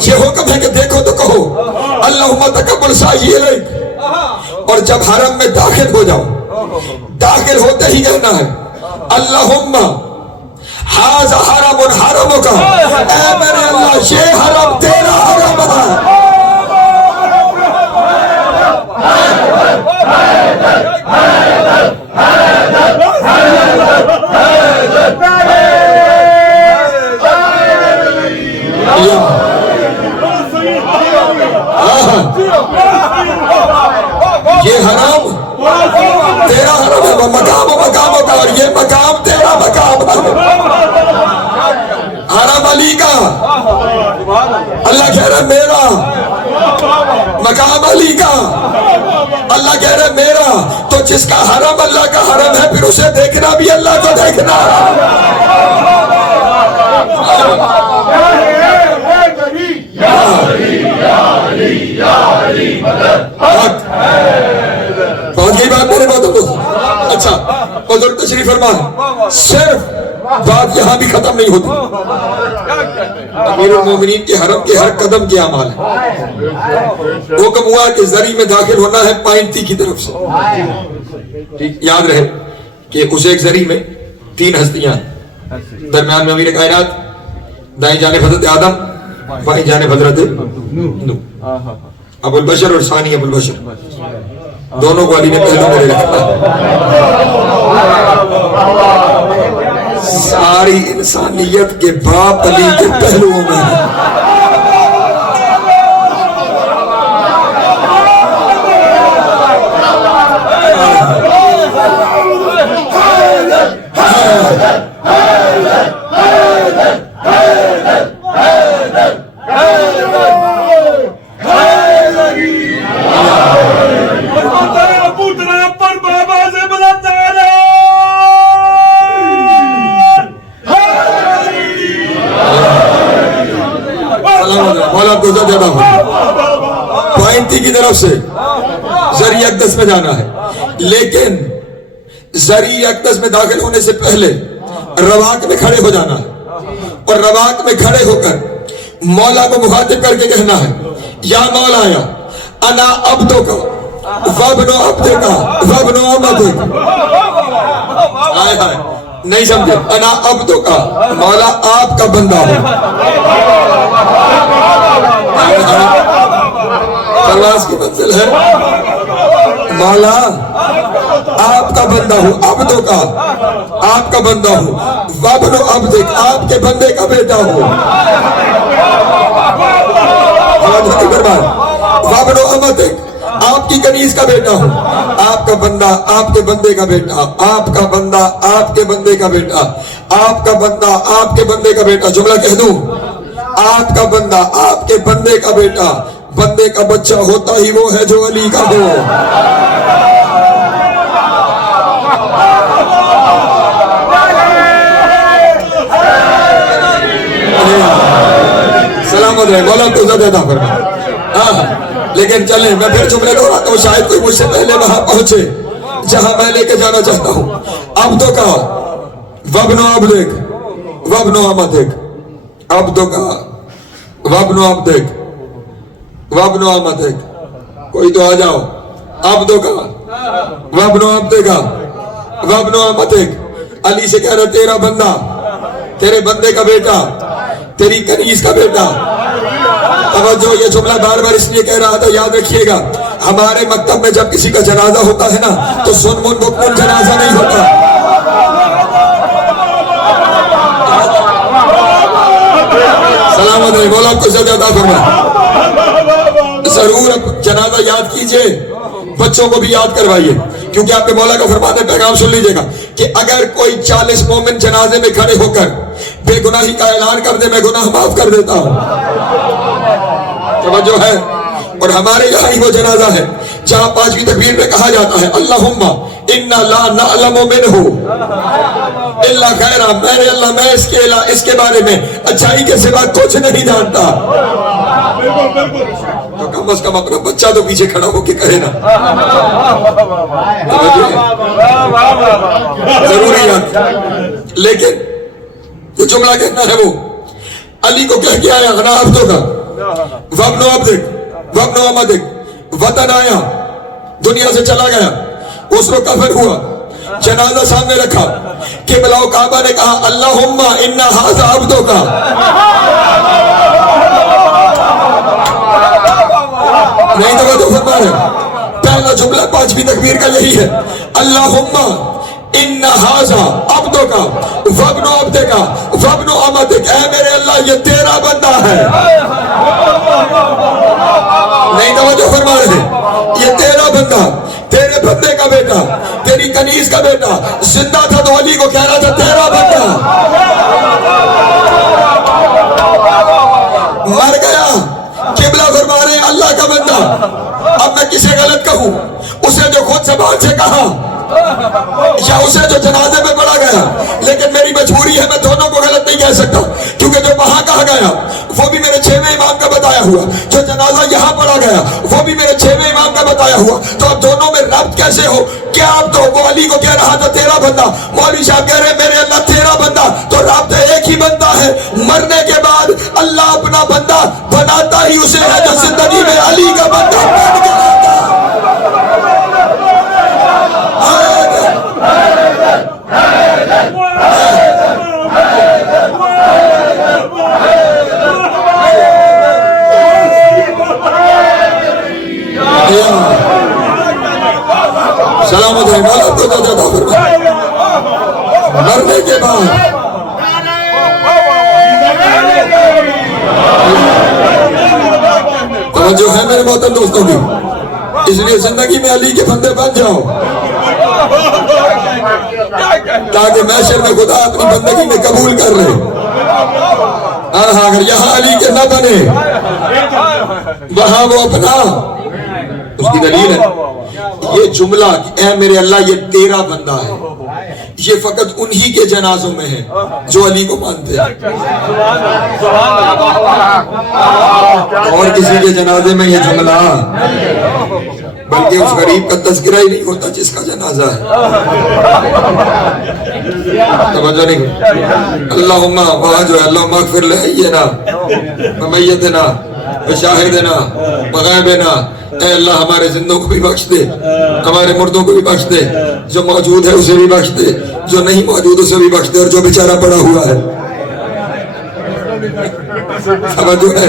یہ حکم ہے کہ دیکھو تو کہو اللہم تقبل سعی الیک، اور جب حرم میں داخل ہو جاؤ، داخل ہوتے ہی کہنا ہے اللہم ھذا حرم حرمک، اے میرے اللہ یہ حرم تیرا حرم ہے۔ یہ حرام تیرا حرم ہے، مقام کا، اور یہ مقام تیرا مقام ہے، حرم علی کا۔ اللہ کہہ رہا ہے میرا مقام، علی کا اللہ کہہ رہا ہے میرا، تو جس کا حرم اللہ کا حرم ہے پھر اسے دیکھنا بھی اللہ کو دیکھنا۔ بہت ہی بات میرے باتوں کو۔ اچھا حضور تشریف فرما، صرف بات یہاں بھی ختم نہیں ہوتی، امیر المومنین کے حرم کے ہر قدم کے اعمال ہیں۔ حکم ہوا کہ زری میں داخل ہونا ہے پائنتی کی طرف سے، یاد رہے کہ اس ایک زری میں 3 ہستیاں، درمیان میں امیر کائنات، دائیں جانب حضرت آدم، بائیں جانب حضرت نوح، ابو البشر اور ثانی ابو البشر، دونوں کو علی نے پہلو میں رکھا۔ ساری انسانیت کے باپ علی کے پہلوؤں میں ہے۔ پائنتی کی طرف سے زری اقدس میں جانا ہے، لیکن زری اقدس میں داخل ہونے سے پہلے رواق میں کھڑے ہو جانا ہے، اور رواق میں کھڑے ہو کر مولا کو مخاطب کر کے کہنا ہے یا مولا یا انا عبدو کا وابنو عبدے کا وابنو عمدے کا۔ آئے آئے نہیں سمجھے، انا عبدو کا مولا آپ کا بندہ ہوں، پرواز کی منزل ہے مولا آپ کا بندہ ہوں، عبدوں کا آپ کا بندہ ہوں، وابن عبدک آپ کے بندے کا بیٹا ہوں، وابن امتک آپ کی کنیز کا بیٹا ہوں، آپ کا بندہ آپ کے بندے کا بیٹا، آپ کا بندہ آپ کے بندے کا بیٹا، آپ کا بندہ آپ کے بندے کا بیٹا، جملہ کہہ دوں، آپ کا بندہ آپ کے بندے کا بیٹا، بندے کا بچہ ہوتا ہی وہ ہے جو علی کا ہو۔ سلامت رہے، مولا تو عزت عطا فرمائے۔ لیکن چلیں میں پھر جملے دہراتا ہوں، شاید کوئی مجھ سے پہلے وہاں پہنچے جہاں میں لے کے جانا چاہتا ہوں۔ عبدوں کا وابن عبدک وابن امتک، عبدوں کا وابن عبدک وابن امتک، کوئی تو آ جاؤ، عبدوں کا وابن عبدک وابن امتک، علی سے کہہ رہا تیرا بندہ، تیرے بندے کا بیٹا، تیری کنیز کا بیٹا۔ توجہ، یہ جملہ بار بار اس لیے کہہ رہا تھا، یاد رکھیے گا ہمارے مکتب میں جب کسی کا جنازہ ہوتا ہے نا تو سن من بکمن جنازہ نہیں ہوتا، سلامت ہے، مولا آپ کو زیادہ عطا فرمائے۔ ضرور اب جنازہ یاد کیجئے، بچوں کو بھی یاد کروائیے، کیونکہ آپ کے مولا کا فرمان ہے، پیغام سن لیجئے گا کہ اگر کوئی 40 مومن جنازے میں کھڑے ہو کر بے گناہی کا اعلان کر دے میں گناہ معاف کر دیتا ہوں۔ توجہ ہے، اور ہمارے یہاں ہی وہ جنازہ ہے جہاں 5ویں تکبیر میں کہا جاتا ہے اللہم انا لا نعلم منہ الا خیرا، میرے اللہ میں اس کے بارے میں اچھائی کے سوا کچھ نہیں جانتا۔ تو کم از کم اپنا بچہ تو پیچھے کھڑا ہو کے کہے نا، ضروری یاد۔ لیکن جو جملہ کہنا ہے وہ علی کو کہہ کے آیا، غنا عبدوں کا وابن عبدک وابن امتک، وطن آیا، دنیا سے چلا گیا، اس کو کفن ہوا، جنازہ سامنے رکھا، قبلہ و کعبہ نے کہا اللہم انا ھذا عبدک، نہیں توجہ فرما رہے، پہلا جملہ 5ویں تکبیر کا یہی ہے، اللہم انا ھذا عبدک وابن عبدک وابن امتک، اے میرے اللہ یہ تیرا بندہ ہے، نہیں توجہ فرما رہے، یہ تیرا بندہ، تیرے بندے کا بیٹا، تیری کنیز کا بیٹا، زندہ تھا تو علی کو کہہ رہا تھا تیرا بندہ، مر گیا قبلہ فرما رہے اللہ کا بندہ۔ اب میں کسے غلط کہوں، اسے جو خود زبان سے کہا یا اسے جو جنازے میں پڑھا گیا، لیکن میری مجبوری ہے میں دونوں کو غلط نہیں کہہ سکتا، کیونکہ جو وہاں کہا گیا وہ بھی میرے 6ویں امام کا بتایا ہوا، جو جنازہ یہاں پڑھا گیا وہ بھی میرے 6ویں امام کا بتایا ہوا، تو اب دونوں میں ربط کیسے ہو؟ کیا اب تو وہ علی کو کہہ رہا تھا تیرا بندہ، مولوی صاحب کہہ رہے میرے اللہ تیرا بندہ، تو ربط ایک ہی بندہ ہے، مرنے کے بعد اللہ اپنا بندہ بناتا ہی اسے ہے جو زندگی میں علی کا بندہ بن گیا تھا۔ سلامت ہے، مولا کو زیادہ فرمائے، مرنے کے بعد توجہ ہے میرے محترم دوستوں کی، اس لیے زندگی میں علی کے بندے بن جاؤ تاکہ محشر میں خدا اپنی بندگی میں قبول کر لے۔ اگر یہاں علی کے نہ بنے وہاں وہ اپنا، اس کی دلیل ہے یہ جملہ کہ اے میرے اللہ یہ تیرا بندہ ہے، یہ فقط انہی کے جنازوں میں ہے جو علی کو مانتے ہیں، اور کسی کے جنازے میں یہ جملہ، بلکہ اس غریب کا تذکرہ ہی نہیں ہوتا جس کا جنازہ ہے۔ توجہ نہیں، اللہم وہاں جو ہے اللہم اغفر لحینا ومیتنا وشاہدنا وغائبنا، اے اللہ ہمارے زندوں کو بھی بخش دے، ہمارے مردوں کو بھی بخش دے، جو موجود ہے اسے بھی بخش دے، جو نہیں موجود اسے بھی بخش دے، اور جو بیچارہ پڑا ہوا ہے۔ توجہ ہے،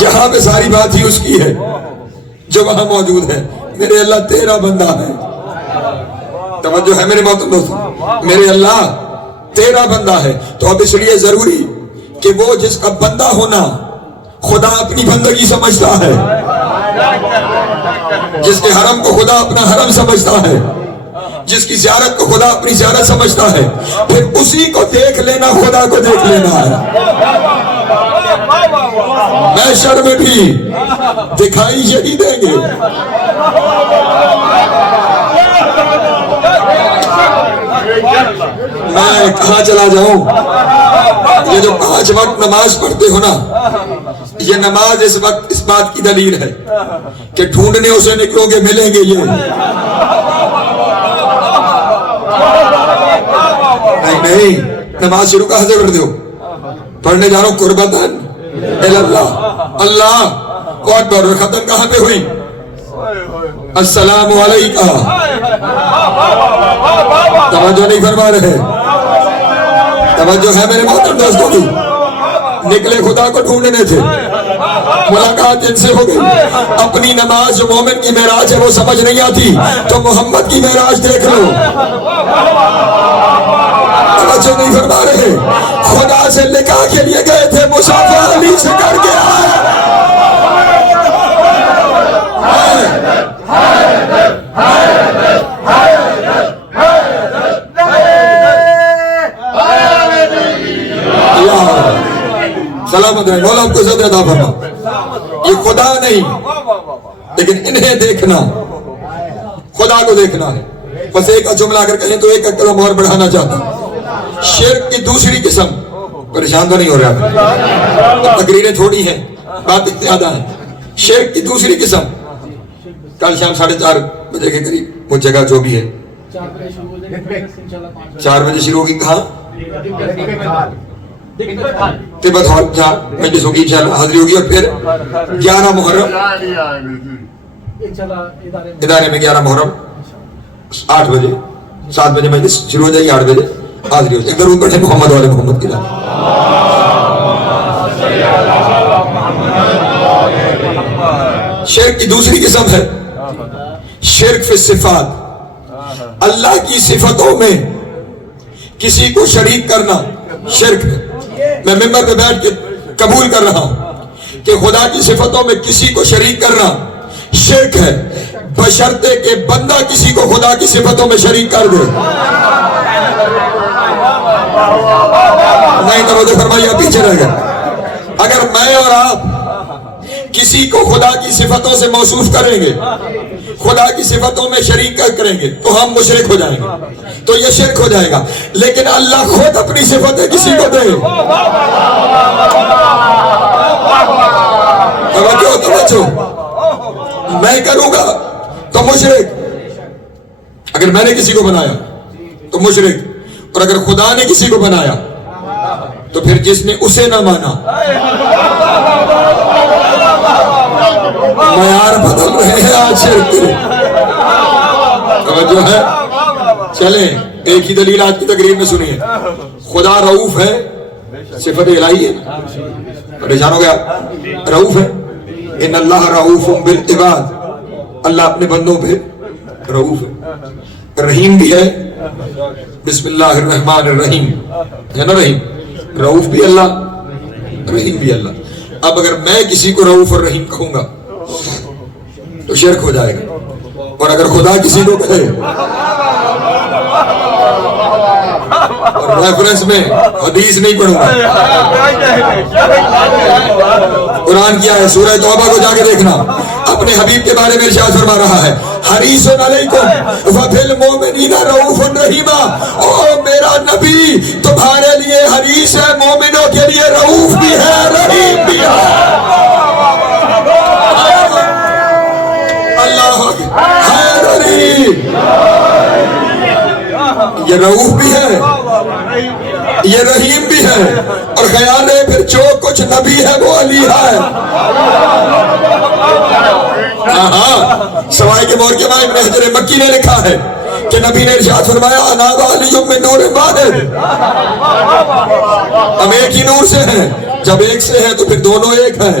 یہاں پہ ساری بات ہی اس کی ہے، جو وہاں موجود ہے، میرے اللہ تیرا بندہ ہے. توجہ ہے میرے محترم دوستو، میرے اللہ تیرا بندہ ہے. تو اب اس لیے ضروری کہ وہ جس کا بندہ ہونا خدا اپنی بندگی سمجھتا ہے، جس کے حرم کو خدا اپنا حرم سمجھتا ہے، جس کی زیارت کو خدا اپنی زیارت سمجھتا ہے، پھر اسی کو دیکھ لینا خدا کو دیکھ لینا ہے. محشر میں بھی دکھائی یہی دیں گے. میں کہاں چلا جاؤں؟ یہ جو 5 وقت نماز پڑھتے ہو نا، یہ نماز اس وقت اس بات کی دلیل ہے کہ ڈھونڈنے اسے نکلو گے ملیں گے. یہ نہیں نماز شروع کہاں سے کر دو؟ پڑھنے جا رہا ہوں قربتاً اللہ اللہ اکبر. ختم کہاں پہ ہوئی؟ السلام علیکم. توجہ نہیں فرما رہے؟ توجہ ہے میرے محترم دوستوں کی؟ نکلے خدا کو ڈھونڈنے تھے، ملاقات جن سے ہو گئی. اپنی نماز جو مومن کی معراج ہے وہ سمجھ نہیں آتی تو محمد کی معراج دیکھ لو. توجہ نہیں فرما رہے؟ خدا سے نکاح کے لیے گئے تھے، مسافر علی سے کر کے آئے. سلامت رہے، مولا آپ کو عزت عطا فرما. یہ خدا نہیں لیکن انہیں دیکھنا، خدا کو دیکھنا ہے. بس ایک جملہ اگر کہیں تو ایک قدم اور بڑھانا چاہتا ہوں. شرک کی دوسری قسم، پریشان تو نہیں ہو رہا، تقریریں تھوڑی ہیں بات زیادہ ہے. شرک کی دوسری قسم کل شام 4:30 بجے کے قریب وہ جگہ جو بھی ہے 4 بجے شروع ہوگی. کہاں؟ تبت ہال جہاں مجلس ہوگی انشاءاللہ، حاضری ہوگی. اور پھر 11 محرم ادارے میں 11 محرم 8 بجے 7 بجے مجلس شروع ہو جائے گی، 8 بجے حاضری ہو جائے. ایک ضرور پڑھیں محمد والے محمد کی جان. شرک کی دوسری قسم ہے شرک فی الصفات. اللہ کی صفتوں میں کسی کو شریک کرنا شرک ہے. میں ممبر پہ بیٹھ کے قبول کر رہا ہوں کہ خدا کی صفتوں میں کسی کو شریک کرنا شرک ہے، بشرطے کہ بندہ کسی کو خدا کی صفتوں میں شریک کر دے. نہیں توجہ فرمائیے، پیچھے رہ گئے. اگر میں اور آپ کسی کو خدا کی صفتوں سے موصوف کریں گے، خدا کی صفتوں میں شریک کریں گے تو ہم مشرک ہو جائیں گے، تو یہ شرک ہو جائے گا. لیکن اللہ خود اپنی صفتیں کسی کو دے، توجہ میں کروں گا تو مشرک. اگر میں نے کسی کو بنایا تو مشرک، اور اگر خدا نے کسی کو بنایا تو پھر جس نے اسے نہ مانا. معیار بدل رہے ہیں آج شرک کے. توجہ ہے؟ چلیں ایک ہی دلیل آج کی تقریر میں سنیے. خدا رؤوف ہے، صفت الہی ہے. پریشان ہو گیا؟ رؤوف ہے. ان اللہ رؤوف بالعباد، اللہ اپنے بندوں پہ رؤوف ہے. رحیم بھی ہے، بسم اللہ الرحمن الرحیم ہے نا. رحیم رؤوف بھی اللہ، رحیم بھی اللہ. اب اگر میں کسی کو رؤوف اور رحیم کہوں گا تو شرک ہو جائے گا. اور اگر خدا کسی کو کہے، اور ریفرنس میں حدیث نہیں پڑھوں گا، قرآن کیا ہے؟ سورہ توبہ کو جا کے دیکھنا. اپنے حبیب کے بارے میں ارشاد فرما رہا ہے، حریص علیکم وبالمؤمنین رؤوف رحیم. او میرا نبی تمہارے لیے حریص ہے، مومنوں کے لیے رؤوف بھی ہے، رحیم بھی ہے. اللہ خیر علی، یہ رؤوف بھی ہے، یہ رحیم بھی ہے. اور خیال ہے پھر جو کچھ نبی ہے وہ علی ہے. ہاں سوائے کے مور کے ماں ابن حجر مکی نے لکھا ہے کہ نبی نے ارشاد فرمایا انا وعلی من نور واحد. ہم ایک ہی نور سے ہیں، جب ایک سے ہیں تو پھر دونوں ایک ہیں.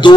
2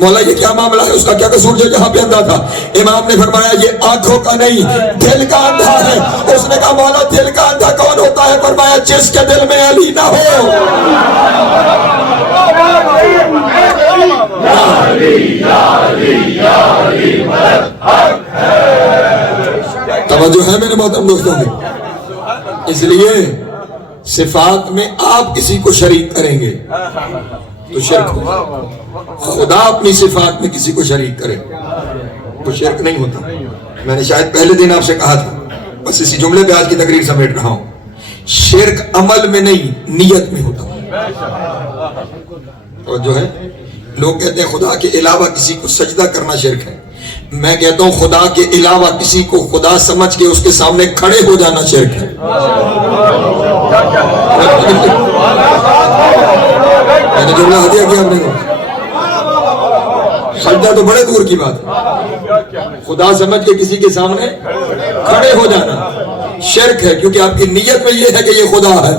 مولا یہ کیا معاملہ ہے, اس کا کیا قصور جو یہاں پہ اندھا تھا؟ امام نے فرمایا یہ آنکھوں کا نہیں دل کا اندھا ہے. اس نے کہا مولا دل کا اندھا کون ہوتا ہے؟ فرمایا جس کے دل میں علی نہ ہو. توجہ ہے میرے محترم دوستوں کی. اس لیے صفات میں آپ کسی کو شریک کریں گے تو شرک ہوگا. خدا اپنی صفات میں کسی کو شریک کرے تو شرک نہیں ہوتا. میں نے شاید پہلے دن آپ سے کہا تھا, بس اسی جملے پہ آج کی تقریر سمیٹ رہا ہوں, شرک عمل میں نہیں نیت میں ہوتا. اور جو ہے لوگ کہتے ہیں خدا کے علاوہ کسی کو سجدہ کرنا شرک ہے. میں کہتا ہوں خدا کے علاوہ کسی کو خدا سمجھ کے اس کے سامنے کھڑے ہو جانا شرک ہے. میں نے جملہ ہدیہ کیا آپ نے کو, سجدہ تو بڑے دور کی بات ہے, خدا سمجھ کے کسی کے سامنے کھڑے ہو جانا شرک ہے, کیونکہ آپ کی نیت میں یہ ہے کہ یہ خدا ہے.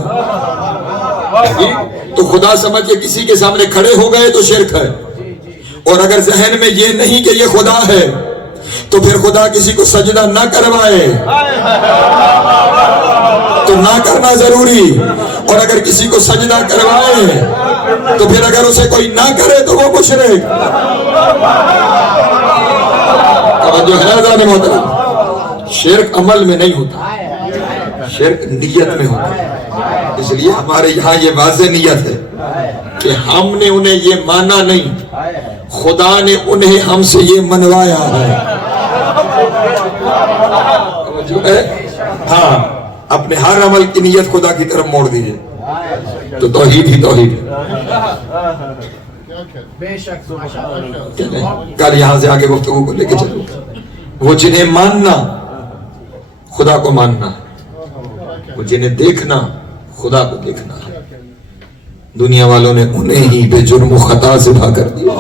تو خدا سمجھ کے کسی کے سامنے کھڑے ہو گئے تو شرک ہے. اور اگر ذہن میں یہ نہیں کہ یہ خدا ہے تو پھر خدا کسی کو سجدہ نہ کروائے تو نہ کرنا ضروری, اور اگر کسی کو سجدہ کروائے تو پھر اگر اسے کوئی نہ کرے تو وہ مشرک. توجہ ہے ذات محترم, شرک عمل میں نہیں ہوتا, شرک نیت میں ہوتا ہے. اس لیے ہمارے یہاں یہ واضح نیت ہے کہ ہم نے انہیں یہ مانا نہیں, خدا نے انہیں ہم سے یہ منوایا ہے. ہاں, اپنے ہر عمل کی نیت خدا کی طرف موڑ دیجئے تو توحید ہی توحید ہے. کل یہاں سے آگے گفتگو کو لے کے چلو. وہ جنہیں ماننا خدا کو ماننا ہے, وہ جنہیں دیکھنا خدا کو دیکھنا ہے. دنیا والوں نے انہیں ہی بے جرم و خطا سے بھا کر دیا.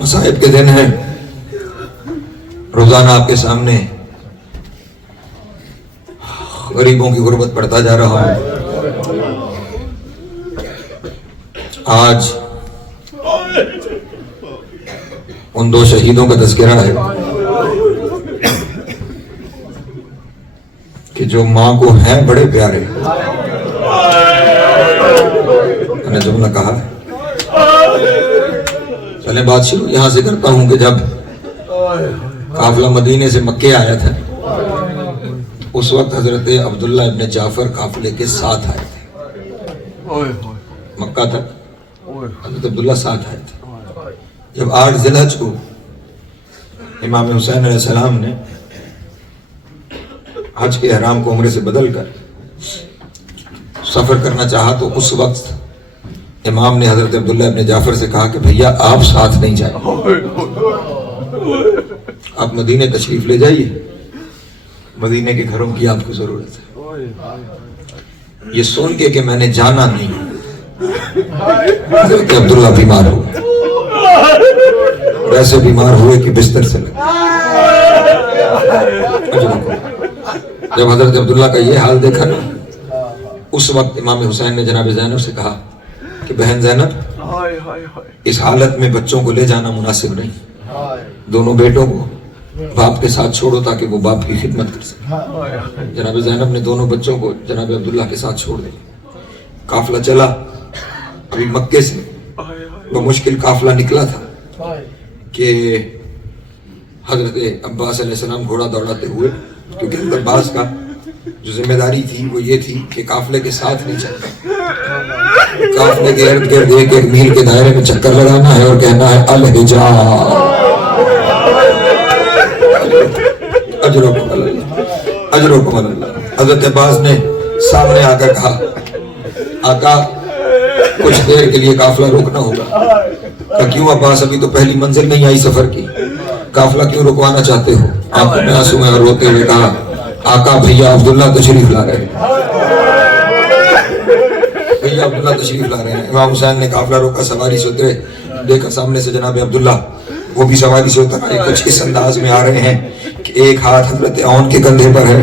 مصائب کے دن ہیں, روزانہ آپ کے سامنے غریبوں کی غربت پڑھتا جا رہا ہوں. آج ان دو شہیدوں کا تذکرہ ہے کہ جو ماں کو ہیں بڑے پیارے. میں نے جملہ کہا ہے, چلیں بات شروع یہاں سے کرتا ہوں کہ جب قافلہ مدینے سے مکے آیا تھا اس وقت حضرت عبداللہ ابن جعفر قافلے کے ساتھ آئے تھے. مکہ تک حضرت عبداللہ ساتھ آئے تھے. جب 8 ذی الحج کو امام حسین علیہ السلام نے حج کے احرام کو عمرے سے بدل کر سفر کرنا چاہا تو اس وقت امام نے حضرت عبداللہ ابن جعفر سے کہا کہ بھیا آپ ساتھ نہیں جائیں, آپ مدینے تشریف لے جائیے, مدینے کے گھروں کی آپ کو ضرورت ہے. یہ سن کے کہ میں نے جانا نہیں, حضرت عبداللہ بیمار ہو گئے, ویسے بیمار ہوئے کہ بستر سے لگے. جب حضرت عبداللہ کا یہ حال دیکھا نا, اس وقت امام حسین نے جناب زینب سے کہا کہ بہن زینب اس حالت میں بچوں کو لے جانا مناسب نہیں, دونوں بیٹوں کو باپ کے ساتھ چھوڑو تاکہ وہ باپ کی خدمت کر سکے. جناب زینب نے دونوں بچوں کو جناب عبداللہ کے ساتھ چھوڑ دیا. قافلہ چلا, ابھی مکے سے وہ مشکل قافلہ نکلا تھا کہ حضرت عباس علیہ السلام گھوڑا دوڑاتے ہوئے, کیونکہ حضرت عباس کا جو ذمہ داری تھی وہ یہ تھی کہ قافلے کے ساتھ نہیں چلتا, قافلے کے ارد گرد ایک میل کے دائرے میں چکر لگانا ہے اور کہنا ہے الحجاب اجرکم اللہ. حضرت عباس نے سامنے آ کر کہا آقا کچھ دیر کے لیے قافلہ روکنا ہوگا. کہ کیوں عباس, ابھی تو پہلی منزل نہیں آئی سفر کی, قافلہ کیوں رکوانا چاہتے ہو؟ آپ نے آنسو میں روتے ہوئے کہا آقا بھیا عبداللہ تشریف لا رہے ہیں, بھیا عبداللہ تشریف لا رہے ہیں. امام حسین نے قافلہ روکا, سواری سے اترے, دیکھا سامنے سے جناب عبداللہ, وہ بھی سواری سے اتر آئے. کچھ اس انداز میں آ رہے ہیں کہ ایک ہاتھ حضرت عون کے کندھے پر ہے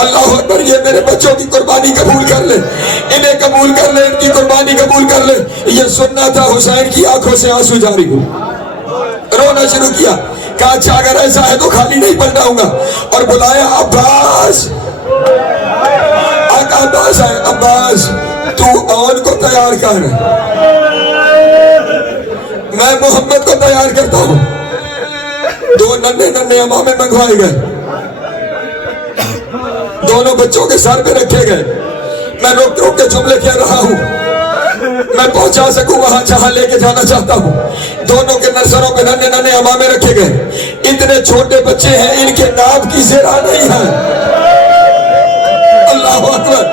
اللہ اکبر، یہ میرے بچوں کی قربانی قبول کر لے، انہیں قبول کر لے، ان کی قربانی قبول کر لے۔ یہ سننا تھا، حسین کی آنکھوں سے آنسو جاری ہو، رونا شروع کیا، کہا اچھا اگر ایسا ہے تو خالی نہیں پلٹاؤں گا، اور بلایا عباس، آقا عباس ہے، عباس تو اون کو تیار کر، میں محمد کو تیار کرتا ہوں۔ دو ننھے امامے منگوائے گئے، دونوں بچوں کے سر پہ رکھے گئے۔ میں روک روک کے جملے کہہ رہا ہوں، میں پہنچا سکوں وہاں جہاں لے کے جانا چاہتا ہوں۔ دونوں کے سروں پہ ننھے امامے رکھے گئے۔ اتنے چھوٹے بچے ہیں، ان کے نام کی زرہ نہیں ہے۔ اللہ اکبر،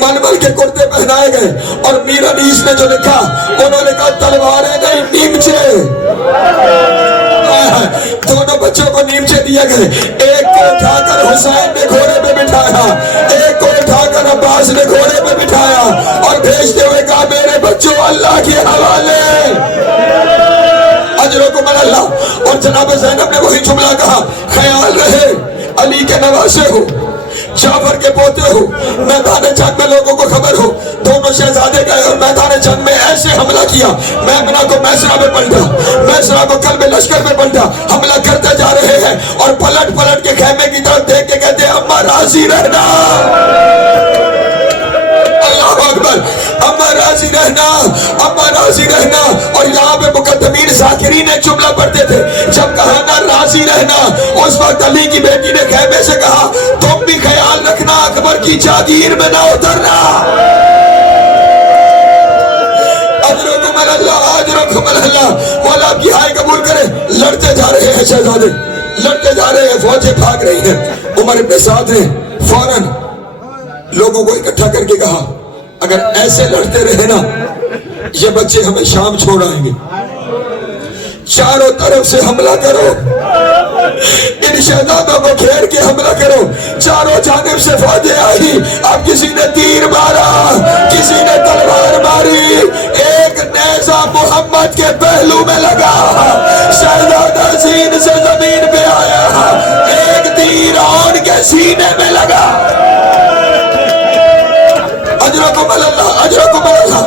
منمل کے کرتے پہنائے گئے، اور میر انیس نے جو لکھا، انہوں نے کہا تلواریں نہیں نیمچے۔ دونوں بچوں کو نیمچے دیے گئے، ایک کو اٹھا کر حسین نے گھوڑے پہ بٹھایا، ایک کو اٹھا کر عباس نے گھوڑے پہ بٹھایا، اور بھیجتے ہوئے کہا میرے بچوں اللہ کے حوالے، اجرکم اللہ۔ اور جناب زینب نے وہی جملہ کہا، خیال رہے علی کے نواسے ہو، جعفر کے پوتے ہو، میدان جنگ میں لوگوں کو خبر ہو، دونوں شہزادے گئے اور میدان جنگ میں ایسے حملہ کیا، میمنہ کو میسرہ میں پلٹا، میسرہ کو قلب لشکر میں پلٹا، حملہ کرتے جا رہے ہیں، اور پلٹ پلٹ کے خیمے کی طرف دیکھ کے کہتے ہیں اماں راضی رہنا، اللہ اکبر، اماں راضی رہنا، اماں راضی رہنا۔ اور یہاں پہ مقدمین ذاکرین ایک جملہ پڑھتے تھے، جب کہا نا راضی رہنا، اس وقت علی کی بیٹی نے خیمے سے کہا تم بھی خیال رکھنا اکبر کی جاگیر میں نہ اترنا۔ اجرکم اللہ، اجرکم اللہ، مولا آپ کی ہائے قبول کرے۔ لڑتے جا رہے ہیں شہزادے، لڑتے جا رہے ہیں، فوجیں بھاگ رہی ہیں، عمر ابن سعد نے فوراً لوگوں کو اکٹھا کر کے کہا اگر ایسے لڑتے رہے نا یہ بچے ہمیں شام چھوڑ آئیں گے، چاروں طرف سے حملہ کرو، ان شہزادوں کو گھیر کے حملہ کرو۔ چاروں جانب سے فوجیں آئی، اب کسی نے تیر مارا، کسی نے تلوار ماری، ایک نیزہ محمد کے پہلو میں لگا، شہزادہ زین سے زمین پہ آیا، ایک تیر اون کے سینے میں لگا۔ اجرکم اللہ، اجرکم اللہ۔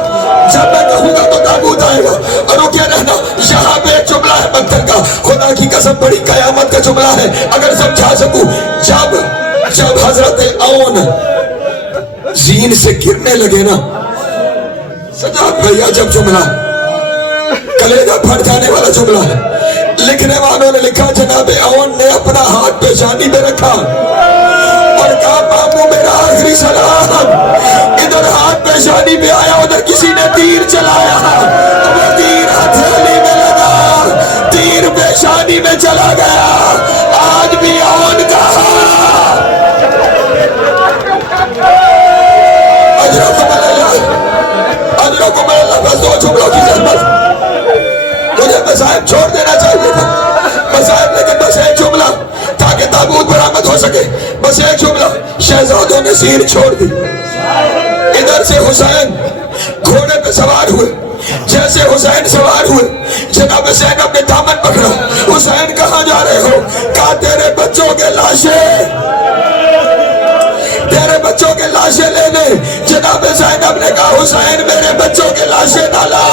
جب میں کہوں گا تو تابوت آئے گا، اور رکے رہنا۔ یہاں پہ ایک جملہ ہے پتھر کا، خدا کی قسم بڑی قیامت کا جملہ ہے، اگر سمجھا سکوں۔ جب حضرت اون زین سے گرنے لگے نا، سجاد بھیا جب جملہ کلیجہ پھٹ جانے والا جملہ ہے، لکھنے والوں نے لکھا جناب اون نے اپنا ہاتھ پیشانی پہ رکھا اور کہا ماموں میرا آخری سلام، ادھر ہاتھ پیشانی پہ آیا، ادھر کسی نے تیر چلایا، وہ تیر ہتھیلی میں لگا، تیر پیشانی میں چلا گیا، آج بھی اون کہا۔ اجرکم اللہ، اجرکم اللہ۔ بس دو جملوں کی ضرورت، مجھے مصائب چھوڑ دینا چاہیے تھا، مصائب، لیکن بس ایک جملہ تاکہ تابوت برآمد ہو سکے، بس ایک جملہ۔ شہزادوں نے سیر چھوڑ دی، ادھر سے حسین گھوڑے پہ سوار ہوئے، جیسے حسین سوار ہوئے جناب زینب نے دامن پکڑا، حسین کہاں جا رہے ہو؟ کہا تیرے بچوں کے لاشیں، تیرے بچوں کے لاشیں لینے۔ جناب زینب نے کہا حسین میرے بچوں کے لاشیں نہ لا،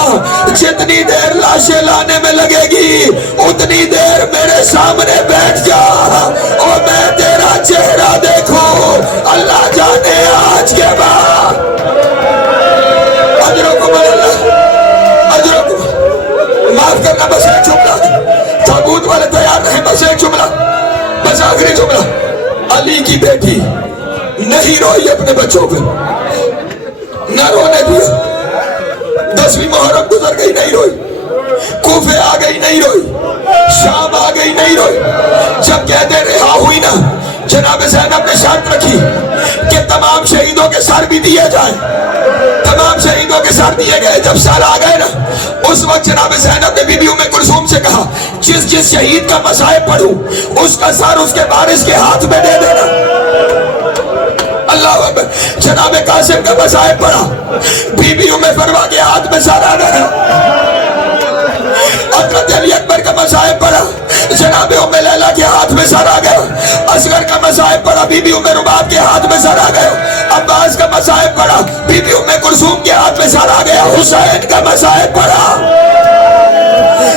جتنی دیر لاشیں لانے میں لگے گی اتنی دیر میرے سامنے بیٹھ جا اور میں تیرا چہرہ دیکھوں، اللہ جانے آج کے بعد۔ اجرکم اللہ، اجرکم، معاف کرنا بس ایک جملہ، تابوت والے تیار رہے، بس ایک جملہ، بس آخری جملہ۔ علی کی بیٹی نہیں روئی اپنے بچوں پہ، نہ رونے دیا۔ 10ویں محرم گزر گئی نہیں روئی، کوفے آ گئی نہیں روئی، شام آ گئی نہیں روئی۔ جب قید رہا ہوئی نا، جناب زینب نے شرط رکھی کہ تمام شہیدوں کے سر بھی دیے جائیں، تمام شہیدوں کے سر دیے گئے۔ جب سر آ گئے نا، اس وقت جناب زینب نے بی بی ام کلثوم سے کہا جس جس شہید کا مصائب پڑھوں اس کا سر اس کے وارث کے ہاتھ میں دے دینا۔ اللہ اکبر۔ جناب قاسم کا مصائب پڑھا، بی بی ام فروا کے ہاتھ میں سر آ گیا۔ حضرت علی اکبر کا مصائب پڑھا، جناب ام لیلا کے ہاتھ میں سر آ گیا، اصغر کا مصائب پڑا، بی بی ام رباب کے ہاتھ میں سر آ گیا، عباس کا مصائب پڑا، بی بی ام کلثوم کے ہاتھ میں سر آ گیا، حسین کا مصائب پڑا،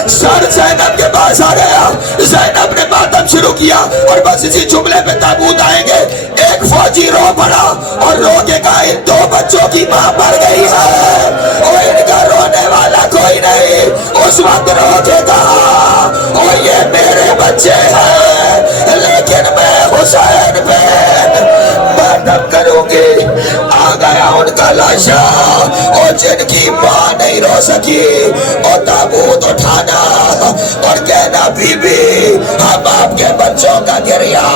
سر زینب کے پاس آ گیا، زینب نے ماتم شروع کیا، اور بس اسی جملے پہ تابوت آئیں گے، ایک فوجی رو پڑا اور رو کے کہا ان 2 بچوں کی ماں مر گئی ہے اور ان کا رونے والا کوئی نہیں، اس وقت رو کے کہا اور یہ میرے بچے ہیں لیکن میں حسین پہ ماتم کروں گی۔ آ گیا ان کا لاشا اور جن کی ماں نہیں رو سکی، اور تابوت اٹھانا اور کہنا بی بی ہم آپ کے بچوں کا گریا